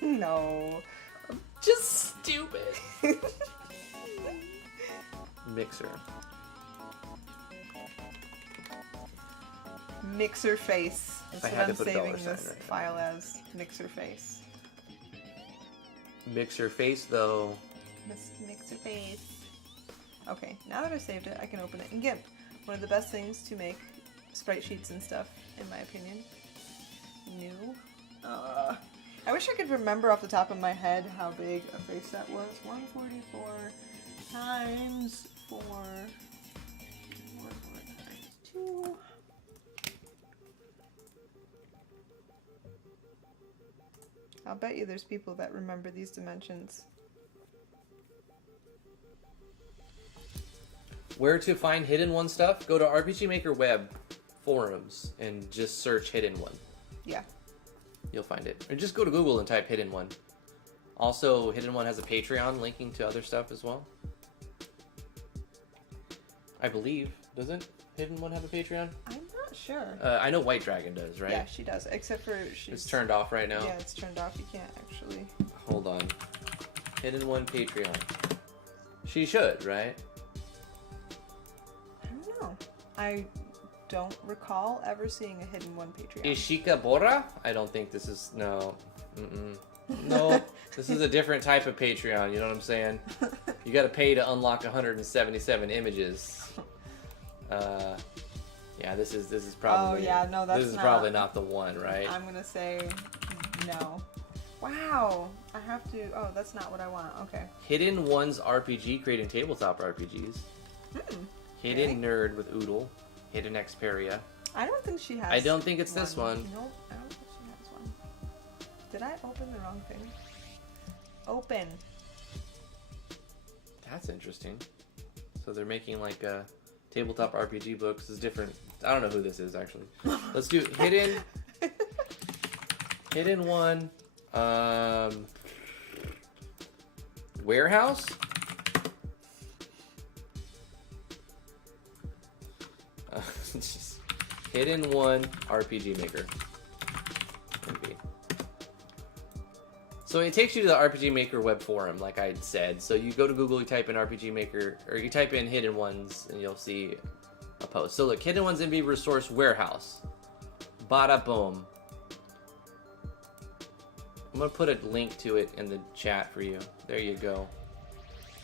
No. I'm just stupid. Mixer. Mixer face. That's what I'm saving this right file as. Mixer face. Mixer face, though. Mixer face. Okay, now that I've saved it, I can open it in GIMP. One of the best things to make sprite sheets and stuff, in my opinion. New. I wish I could remember off the top of my head how big a face that was. 144 times 4. 4 times 2. I'll bet you there's people that remember these dimensions. Where to find Hidden One stuff? Go to RPG Maker Web forums and just search Hidden One. Yeah. You'll find it. Or just go to Google and type Hidden One. Also, Hidden One has a Patreon linking to other stuff as well. I believe. Doesn't Hidden One have a Patreon? I'm not sure. I know White Dragon does, right? Yeah, she does. Except for It's turned off right now. Yeah, it's turned off. You can't actually. Hold on. Hidden One Patreon. She should, right? I don't know. I don't recall ever seeing a Hidden One Patreon. Ishika Bora? I don't think this is... No. Mm-mm. No. This is a different type of Patreon, you know what I'm saying? You gotta pay to unlock 177 images. Yeah, this is probably... Oh, yeah, no, that's This is probably not the one, right? I'm gonna say no. Wow. I have to... Oh, that's not what I want. Okay. Hidden One's RPG, creating tabletop RPGs. Hidden Nerd with Oodle. Hidden Xperia. I don't think she has I don't think it's this one. Nope, I don't think she has one. Did I open the wrong thing? Open. That's interesting. So they're making like a tabletop RPG books. Is different. I don't know who this is actually. Let's do Hidden. Hidden One. Warehouse. Hidden One RPG Maker. Okay. So it takes you to the RPG Maker web forum, like I said. So you go to Google, you type in RPG Maker, or you type in Hidden Ones, and you'll see a post. So look, Hidden Ones MV Resource Warehouse. Bada boom. I'm gonna put a link to it in the chat for you. There you go.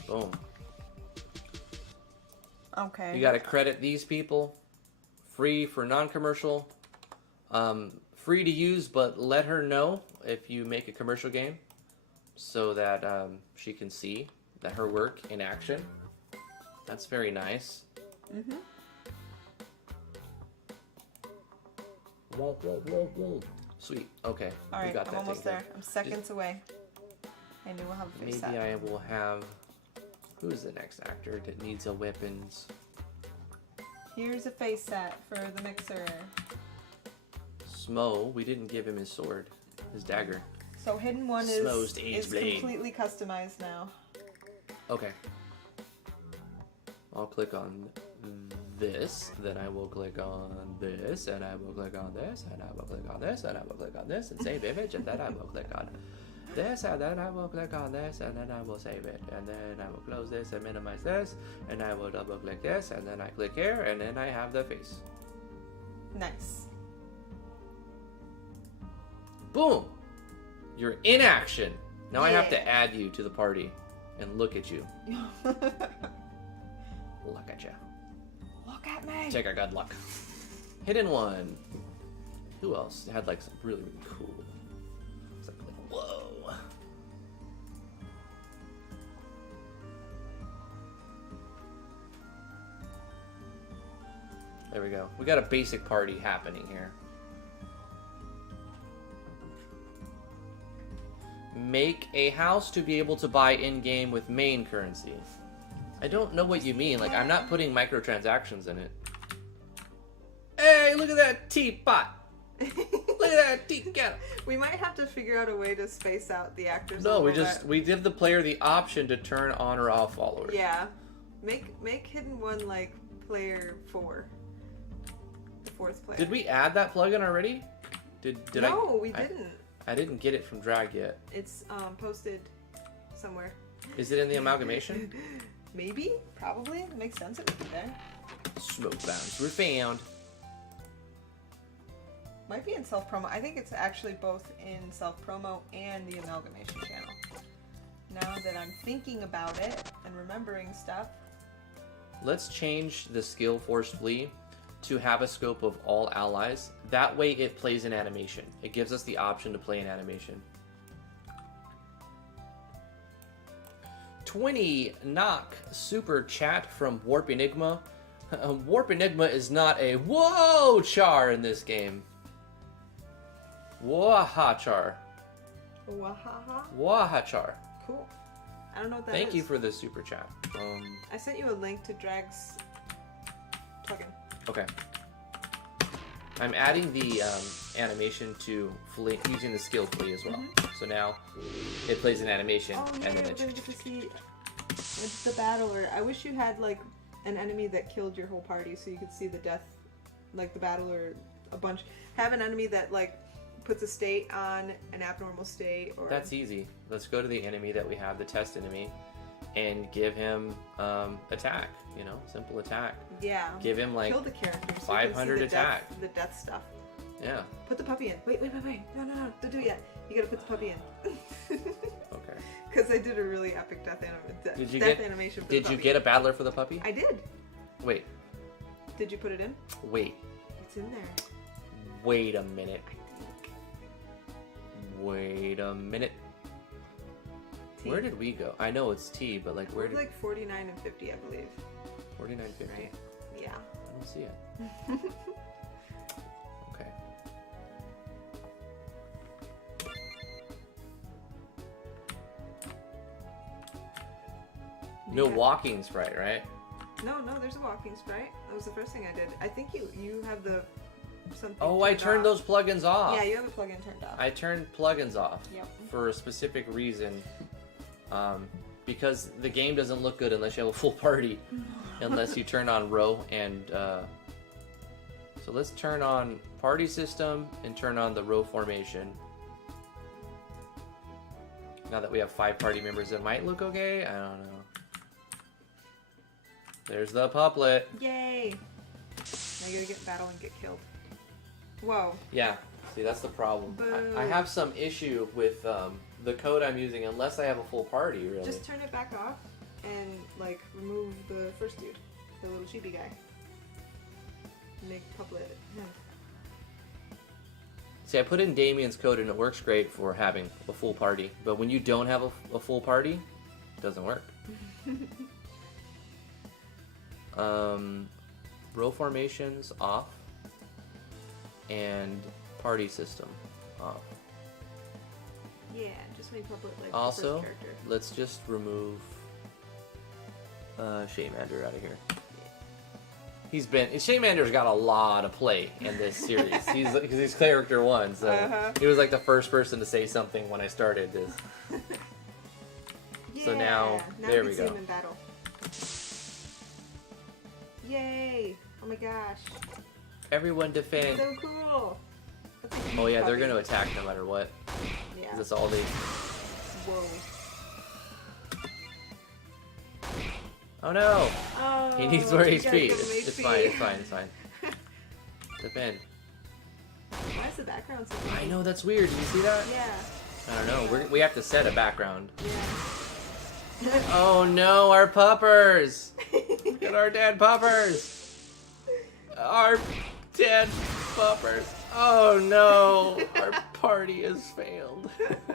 Boom. Okay. You gotta credit these people. Free for non-commercial. Free to use, but let her know if you make a commercial game so that she can see that her work in action. That's very nice. Sweet. Okay. All right, we got I'm that almost taken there. I'm seconds away. I knew we'll have a face Maybe set. I will have... Who's the next actor that needs a weapons? Here's a face set for the mixer. Smo, we didn't give him his sword. His dagger. So Hidden One Smo's age is blade. completely customized now. Okay. I'll click on this, then I will click on this, and I will click on this, and I will click on this, and I will click on this, and save image, and then I will click on this, and then I will click on this, and then I will save it, and then I will close this and minimize this, and I will double click this, and then I click here, and then I have the face. Nice. Boom! You're in action. Now I have to Yeah. add you to the party and look at you. Look at you. Look at me. Check our good luck. Hidden One. Who else had like some really, really cool? It's like, whoa. There we go. We got a basic party happening here. Make a house to be able to buy in-game with main currency. I don't know what you mean. Like, I'm not putting microtransactions in it. Hey, look at that teapot. Look at that tea kettle. We might have to figure out a way to space out the actors. No, a little bit. we give the player the option to turn on or off followers. Yeah. Make Hidden One like player 4. The 4th player. Did we add that plugin already? No, we didn't. I didn't get it from Drag yet. It's posted somewhere. Is it in the amalgamation? Maybe? Probably. It makes sense it would be there. Smoke bounds were found. Might be in self-promo. I think it's actually both in self-promo and the amalgamation channel. Now that I'm thinking about it and remembering stuff. Let's change the skill Force Flee to have a scope of all allies. That way it plays in animation. It gives us the option to play in animation. 20 knock super chat from Warp Enigma. Warp Enigma is not a whoa char in this game. Wahachar. Wahaha. Wahachar. Cool. I don't know what that Thank is. you for the super chat. I sent you a link to Drag's plugin. Okay. I'm adding the animation to flee, using the skill flee as well. So now it plays an animation, and then we're gonna get to see the battler. I wish you had like an enemy that killed your whole party, so you could see the death, like the battler, a bunch. Have an enemy that like puts a state on an abnormal state. Or that's easy. Let's go to the enemy that we have, the test enemy, and give him attack. You know, simple attack. Yeah. Give him like kill the character, so 500 attack. The death stuff. Yeah. Put the puppy in. Wait. No. Don't do it yet. You gotta put the puppy in. Okay. Because I did a really epic death animation for the puppy. Did you get a battler for the puppy? I did. Wait. Did you put it in? Wait. It's in there. Wait a minute. I think. Wait a minute. T. Where did we go? I know it's T, but like where did... like 49 and 50, I believe. 49, 50? Right? Yeah. I don't see it. Okay. No walking sprite, right? No, there's a walking sprite. That was the first thing I did. I think you have the something. Oh, I turned those plugins off. Yeah, you have a plugin turned off. I turned plugins off. Yep. For a specific reason. Because the game doesn't look good unless you have a full party. Unless you turn on row and... So let's turn on party system and turn on the row formation. Now that we have 5 party members, it might look okay. I don't know. There's the pupplet. Yay! Now you gotta get battle and get killed. Whoa. Yeah. See, that's the problem. Boo. I have some issue with the code I'm using unless I have a full party, really. Just turn it back off and like remove the first dude, the little sheepy guy. Make pupplet him. See, I put in Damien's code and it works great for having a full party, but when you don't have a full party, it doesn't work. Row formations off and party system off. Yeah, just make puppet like Also, the first character. Let's just remove Shaymander out of here. Shaymander's got a lot of play in this series. He's character 1, so he was like the first person to say something when I started this. Yeah, so now there we see him go. in battle. Yay! Oh my gosh. Everyone defend. So cool. Oh yeah, they're going to attack no matter what. Yeah. That's all they... Whoa. Oh no! Oh, He needs more you HP. gotta give him It's HP. fine. Defend. Why is the background so I know, that's weird. Did you see that? Yeah. I don't know. We have to set a background. Yeah. Oh no, our puppers! Look at our dead puppers! Our dead puppers. Oh no, our party has failed.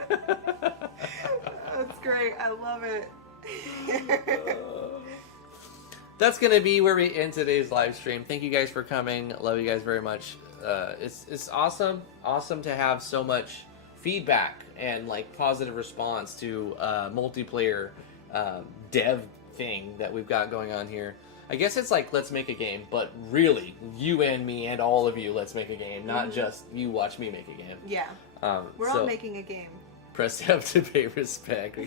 That's great. I love it. That's gonna be where we end today's live stream. Thank you guys for coming. Love you guys very much. It's awesome to have so much feedback and like positive response to multiplayer dev thing that we've got going on here. I guess it's like let's make a game, but really you and me and all of you, let's make a game, not just you watch me make a game. Yeah. We're all making a game. Press F to pay respect.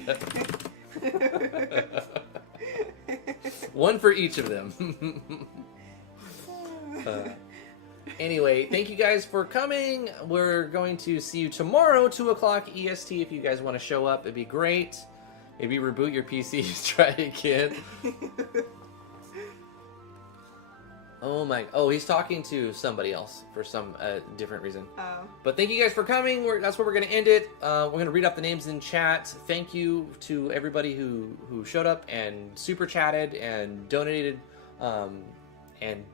One for each of them. Anyway, thank you guys for coming. We're going to see you tomorrow, 2 o'clock EST. If you guys want to show up, it'd be great. Maybe reboot your PCs, try again. Oh, he's talking to somebody else for some different reason. Oh. But thank you guys for coming. That's where we're going to end it. We're going to read up the names in chat. Thank you to everybody who showed up and super chatted and donated and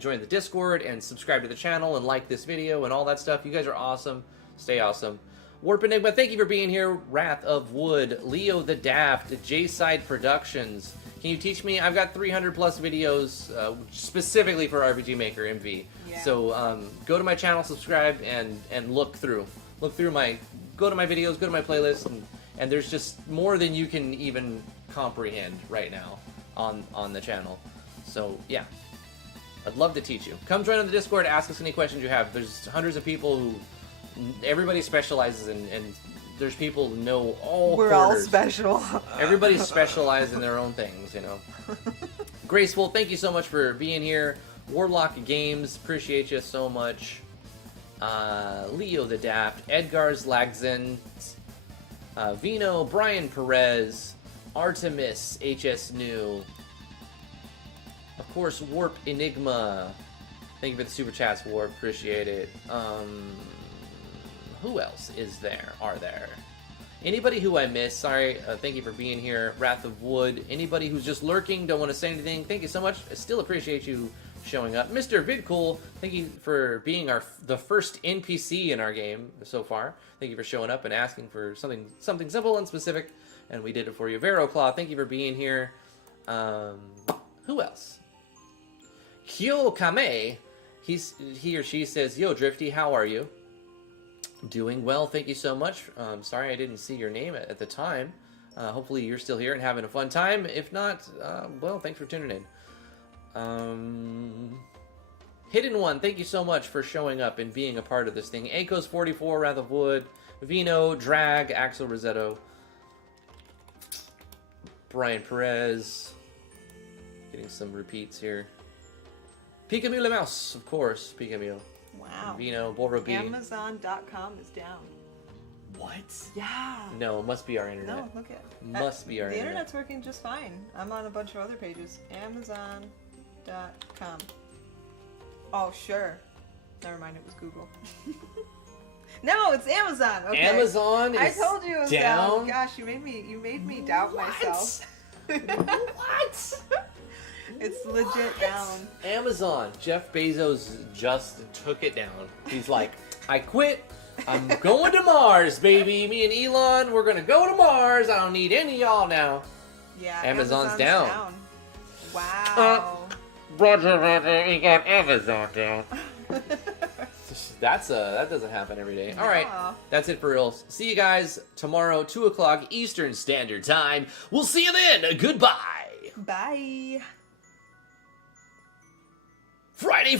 joined the Discord and subscribe to the channel and like this video and all that stuff. You guys are awesome. Stay awesome. Warp Enigma, thank you for being here. Wrath of Wood, Leo the Daft, J-Side Productions. Can you teach me? I've got 300 plus videos specifically for RPG Maker MV. Yeah. So go to my channel, subscribe, and look through. Go to my videos, go to my playlist, and there's just more than you can even comprehend right now on the channel. So yeah. I'd love to teach you. Come join on the Discord, ask us any questions you have. There's hundreds of people who... Everybody specializes in... And there's people who know all We're quarters. all special. Everybody's specialized in their own things, you know. Graceful, thank you so much for being here. Warlock Games, appreciate you so much. Leo the Daft, Edgar's Lagzen, Vino, Brian Perez, Artemis, HS New, of course, Warp Enigma. Thank you for the super chats, Warp. Appreciate it. Who else is there? Are there? Anybody who I missed, sorry, thank you for being here. Wrath of Wood. Anybody who's just lurking, don't want to say anything, thank you so much. I still appreciate you showing up. Mr. Vidcool, thank you for being the first NPC in our game so far. Thank you for showing up and asking for something simple and specific, and we did it for you. Veroclaw, thank you for being here. Who else? Kyo Kame, he or she says, "Yo, Drifty, how are you?" Doing well, thank you so much. Sorry I didn't see your name at the time. Hopefully you're still here and having a fun time. If not, well, thanks for tuning in. Hidden One, thank you so much for showing up and being a part of this thing. Akos44, Wrath of Wood, Vino, Drag, Axel Rosetto, Brian Perez, getting some repeats here. Pika Mouse, of course, Pika. Wow. Vino, Bora B. Amazon.com is down. What? Yeah. No, it must be our internet. No, look at it. Must be our The internet. internet's working just fine. I'm on a bunch of other pages. Amazon.com. Oh, sure. Never mind, it was Google. No, it's Amazon. Okay. Amazon is I told you it was down. Gosh, you made me doubt myself. What? It's legit down. Amazon. Jeff Bezos just took it down. He's like, I quit. I'm going to Mars, baby. Me and Elon, we're going to go to Mars. I don't need any of y'all now. Yeah, Amazon's down. Wow. Roger, we got Amazon down. That doesn't happen every day. All right, that's it for real. See you guys tomorrow, 2 o'clock Eastern Standard Time. We'll see you then. Goodbye. Bye. Friday.